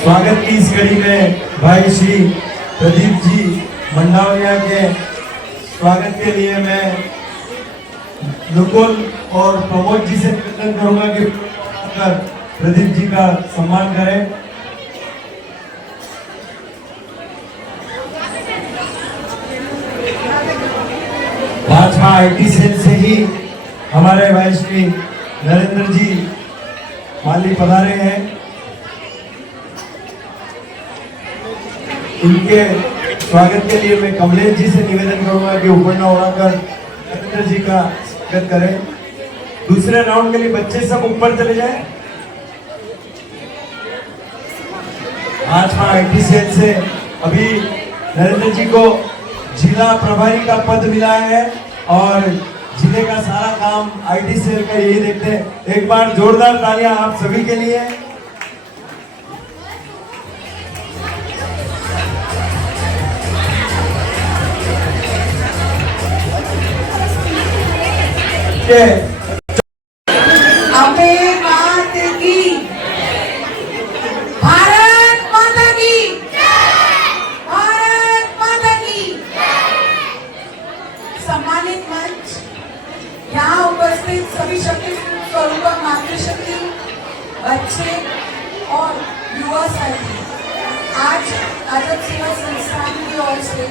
स्वागत की इस कड़ी में भाई श्री प्रदीप जी मंडावलिया के स्वागत के लिए मैं नुकुल और प्रमोद जी से निवेदन करूंगा कि प्रदीप जी का सम्मान करें। भाजपा आईटी सेल से ही हमारे भाई श्री नरेंद्र जी माली पधारे हैं। इनके स्वागत के लिए मैं कमलेश जी से निवेदन करूंगा कि ऊपर न उड़ाकर नरेंद्र जी का स्वागत करें। दूसरे राउंड के लिए बच्चे सब ऊपर चले जाएं। आज आईटी सेल से अभी नरेंद्र जी को जिला प्रभारी का पद मिला है और जिले का सारा काम आईटी सेल का यही देखते हैं। एक बार जोरदार तालियां आप सभी के लिए। अबे बात की भारत माता की भारत माता की। सम्मानित मंच, यहाँ उपस्थित सभी शक्ति स्वरूप मातृशक्ति, बच्चे और युवा साथी, आज आदर्श सेवा संस्थान की ओर से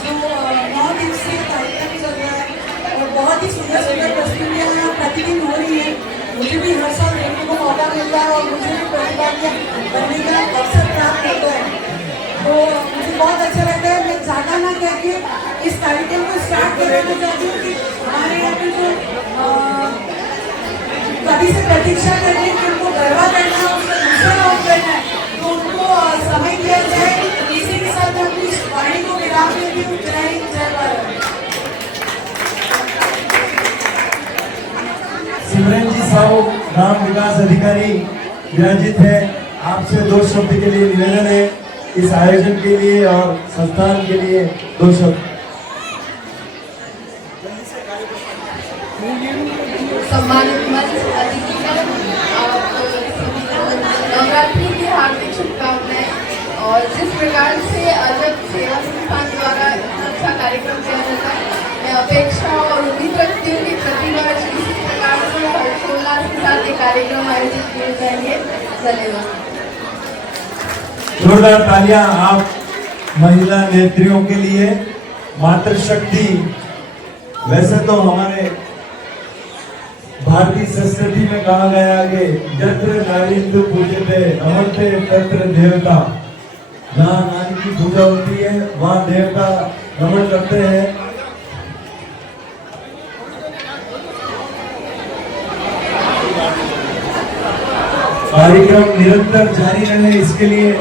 जो 9 दिवसीय कार्यक्रम चल रहा है और बहुत ही सुंदर सुंदर प्रस्तुतियाँ यहाँ प्रतिदिन हो रही है। मुझे भी हर साल देखने को मौका मिलता है और मुझे भी प्रतिभागियाँ बनने का अवसर प्राप्त होता है, तो मुझे बहुत अच्छा लगता है। मैं ज़्यादा ना कह के इस कार्यक्रम को स्टार्ट कराना चाहती हूँ कि हमारे यहाँ पे जो कभी से प्रतीक्षा कर रहे हैं कि उनको गरबा करना है, उसका दूसरा राउंड करना है, तो उनको समय दिया जाए। इसी के साथ मैं अपनी इस वाणी को विराम देती हूँ। जय हिंद, जय भारत। सिमरन जी साहू ग्राम विकास अधिकारी विराजित है। आपसे 2 शब्द के लिए निवेदन है, इस आयोजन के लिए और संस्थान के लिए 2 शब्द। सम्मानित मंच, अतिथिगण, आप सभी को नवरात्रि की हार्दिक शुभकामनाएं। और जिस प्रकार से अजब सेवा संस्थान द्वारा इतना अच्छा कार्यक्रम किया जाता है, मैं अपेक्षा और उम्मीद रखती हूँ कि प्रतिवर्ष इसी प्रकार से हर्षोल्लास के साथ ये कार्यक्रम आयोजित किए जाएंगे। धन्यवाद। जोरदार तालियां आप महिला नेत्रियों के लिए। मातृशक्ति, वैसे तो हमारे भारतीय संस्कृति में कहा गया कि यत्र नारीन्द्र पूज्यते नमन्ते तत्र देवता। जहाँ नारी की पूजा होती है वहाँ देवता नमन करते हैं। कार्यक्रम निरंतर जारी रहे, इसके लिए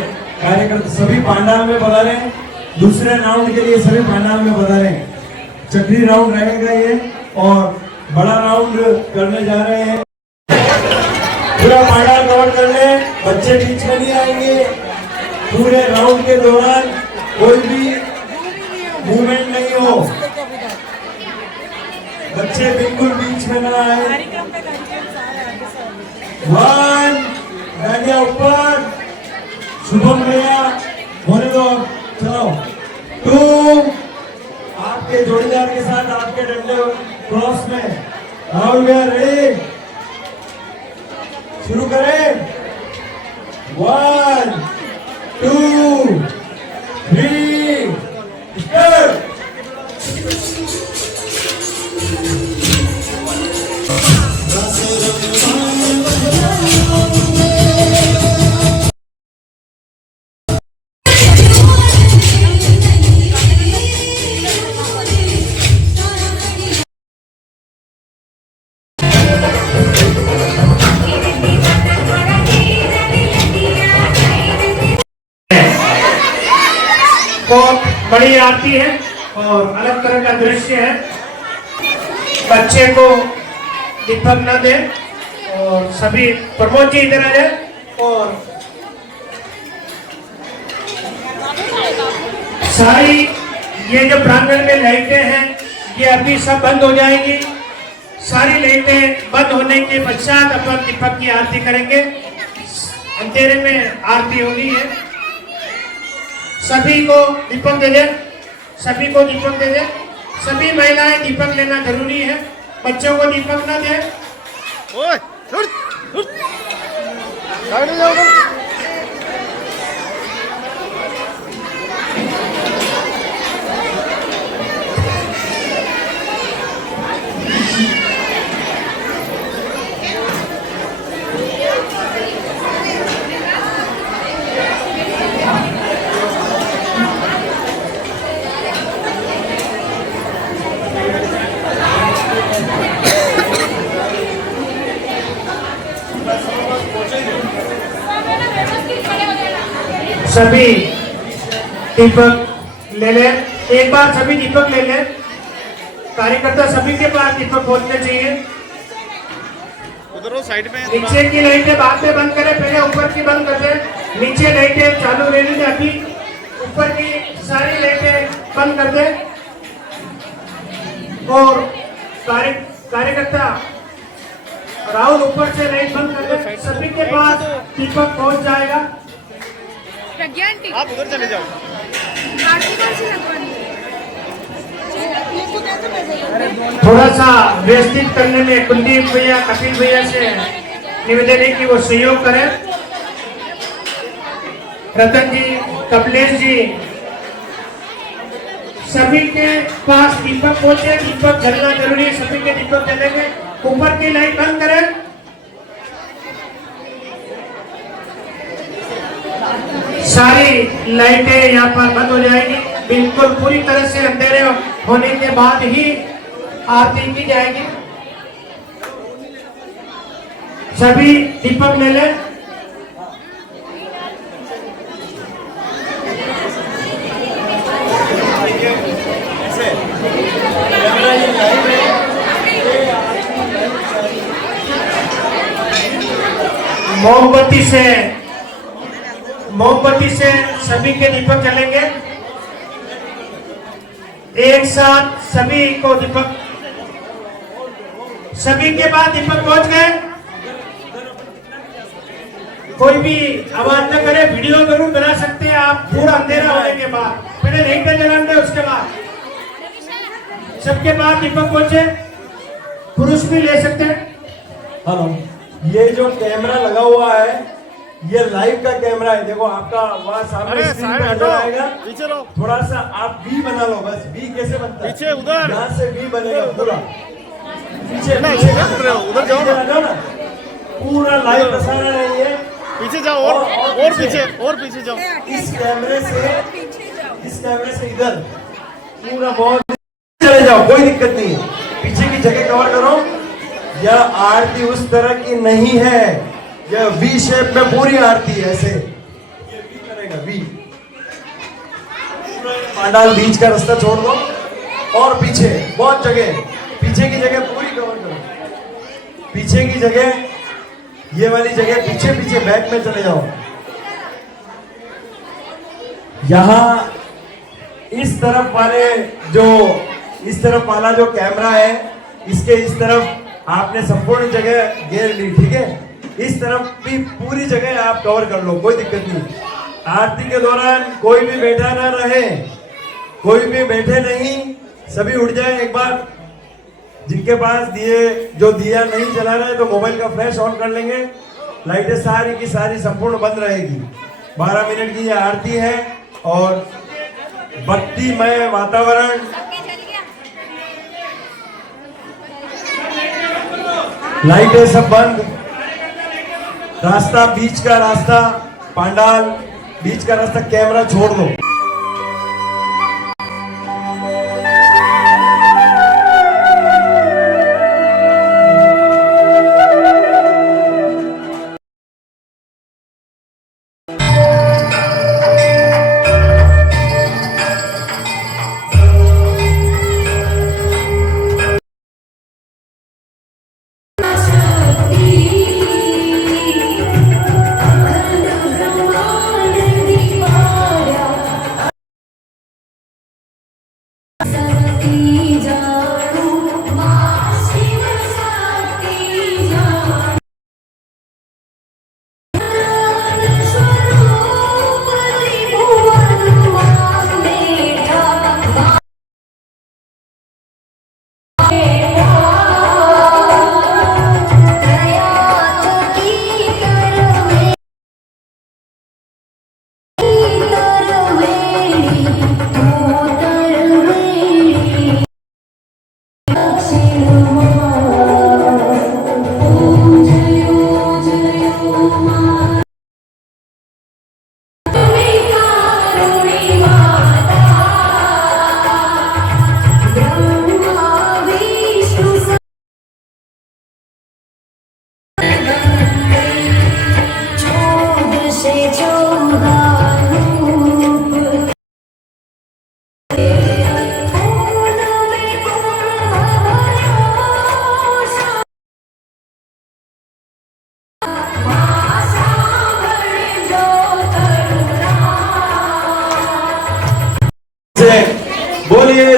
कार्यकर्ता सभी पांडाल में बता रहे हैं। दूसरे राउंड के लिए सभी पांडाल में बता रहे हैं। चक्री राउंड रहेगा ये और बड़ा राउंड करने जा रहे हैं। पूरा पांडाल कवर कर ले, बच्चे बीच में नहीं आएंगे। पूरे राउंड के दौरान कोई भी मूवमेंट नहीं हो, बच्चे बिल्कुल बीच में ना आए। 1 गाड़ियां ऊपर, शुभम भैया होने दो, चलो। 2 आपके जोड़ीदार के साथ आपके डंडे क्रॉस में। राहुल भैया रेडी, शुरू करें। 1 2 3 स्टार्ट। बहुत बड़ी आरती है और अलग तरह का दृश्य है। बच्चे को दीपक न दे और सभी प्रमोद जी इधर आ जाए। और सारी ये जो प्रांगण में लाइटें हैं ये अभी सब बंद हो जाएंगी। सारी लाइटें बंद होने के पश्चात अपन दीपक की आरती करेंगे। अंधेरे में आरती होनी है। सभी को दीपक दे दे, सभी को दीपक दे दे। सभी महिलाएं दीपक लेना जरूरी है, बच्चों को दीपक न दे। ओए, सभी दीपक ले लें, एक बार सभी दीपक ले लें। कार्यकर्ता सभी के पास दीपक पहुंचने चाहिए। उधर वो साइड में नीचे की लाइटें बाद में बंद करें, पहले ऊपर की बंद कर दें। नीचे लाइटें चालू रहने दें, अभी ऊपर की सारी लाइटें बंद कर दें। और कार्यकर्ता राहुल ऊपर से लाइट बंद कर दें, सभी के पास दीपक पहुंच जाएगा। आप उधर चले जाओ। थोड़ा सा व्यवस्थित करने में कुलदीप भैया, कपिल भैया से निवेदन है कि वो सहयोग करें। रतन जी, कपिलेश जी, सभी के पास दीपक पहुंचे। दीपक जलना जरूरी है, सभी के दीपक जलेंगे। ऊपर की लाइट बंद करें। सारी लाइटें यहाँ पर बंद हो जाएगी। बिल्कुल पूरी तरह से अंधेरे होने के बाद ही आरती की जाएगी। सभी दीपक ले लें। मोमबत्ती से सभी के दीपक जलेंगे। एक साथ सभी को दीपक, सभी के पास दीपक पहुंच गए। कोई भी आवाज न करे। वीडियो जरूर बना सकते हैं आप पूरा अंधेरा होने के बाद। पहले लाइटें जला दें, उसके बाद सबके पास दीपक पहुंचे। पुरुष भी ले सकते हैं। हेलो, ये जो कैमरा लगा हुआ है ये लाइव का कैमरा है। देखो आपका वहाँ सामने स्क्रीन पे नजर आएगा। पीछे रहो। थोड़ा सा आप वी बना लो बस। वी कैसे बनता है? पीछे उधर। यहाँ से वी बनेगा पूरा। पीछे नहीं, पीछे उधर जाओ ना। ना। पूरा लाइव प्रसारण है ये। पीछे जाओ और पीछे जाओ। इस कैमरे से इधर पूरा बहुत चले जाओ, कोई दिक्कत नहीं है। पीछे की जगह कवर करो। यह आरती उस तरह की नहीं है, यह वी शेप में पूरी आरती है। ऐसे ये वी करेगा, वी। पांडाल बीच का रास्ता छोड़ दो और पीछे बहुत जगह, पीछे की जगह पूरी कवर करो। पीछे की जगह, ये वाली जगह पीछे पीछे बैक में चले जाओ। यहां इस तरफ वाला जो कैमरा है, इसके इस तरफ आपने संपूर्ण जगह घेर ली, ठीक है। इस तरफ भी पूरी जगह आप कवर कर लो, कोई दिक्कत नहीं। आरती के दौरान कोई भी बैठा ना रहे, कोई भी बैठे नहीं, सभी उठ जाए एक बार। जिनके पास जो दिया नहीं जला रहे तो मोबाइल का फ्लैश ऑन कर लेंगे। लाइटें सारी की सारी संपूर्ण बंद रहेगी। 12 मिनट की यह आरती है और भक्तिमय वातावरण। लाइटें सब बंद। रास्ता, बीच का रास्ता, पांडाल बीच का रास्ता, कैमरा छोड़ दो।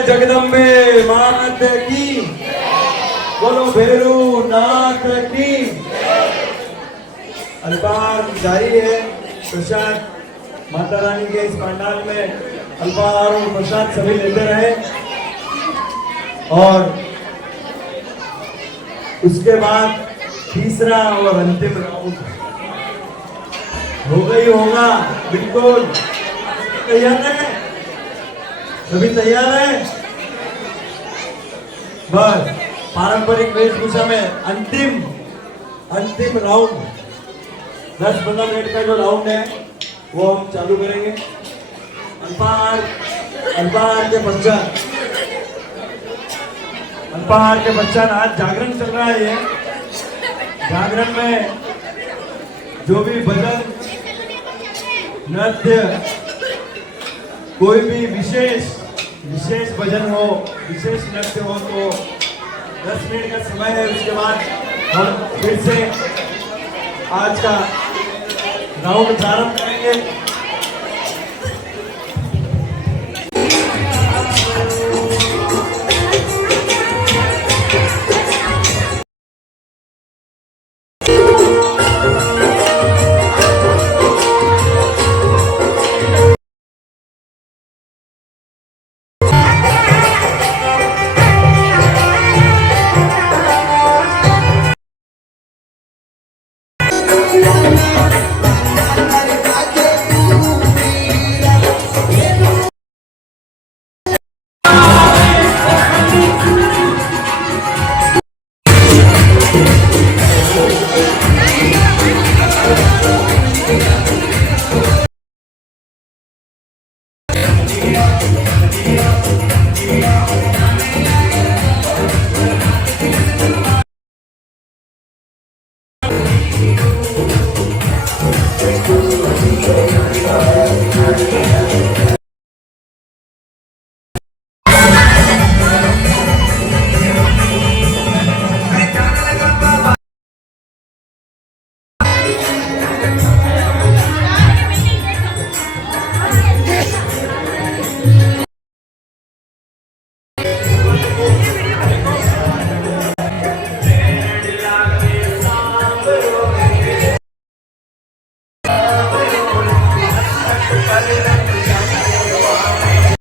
जगदम्बे मात की, बोलो भैरू नाथ की। अल्पाहार जारी है। प्रसाद माता रानी के इस पंडाल में अल्पाहार और प्रसाद सभी लेते रहे और उसके बाद तीसरा और अंतिम राउंड होगा ही होगा। बिल्कुल तैयार है, सभी तैयार है। बस पारंपरिक वेशभूषा में अंतिम राउंड 10-15 मिनट का जो राउंड है वो हम चालू करेंगे। अल्पाहार के पश्चात आज जागरण चल रहा है। ये जागरण में जो भी भजन नृत्य कोई भी विशेष भजन हो, विशेष नृत्य हो तो 10 मिनट का समय है। उसके बाद हम फिर से आज का राउंड प्रारंभ करेंगे।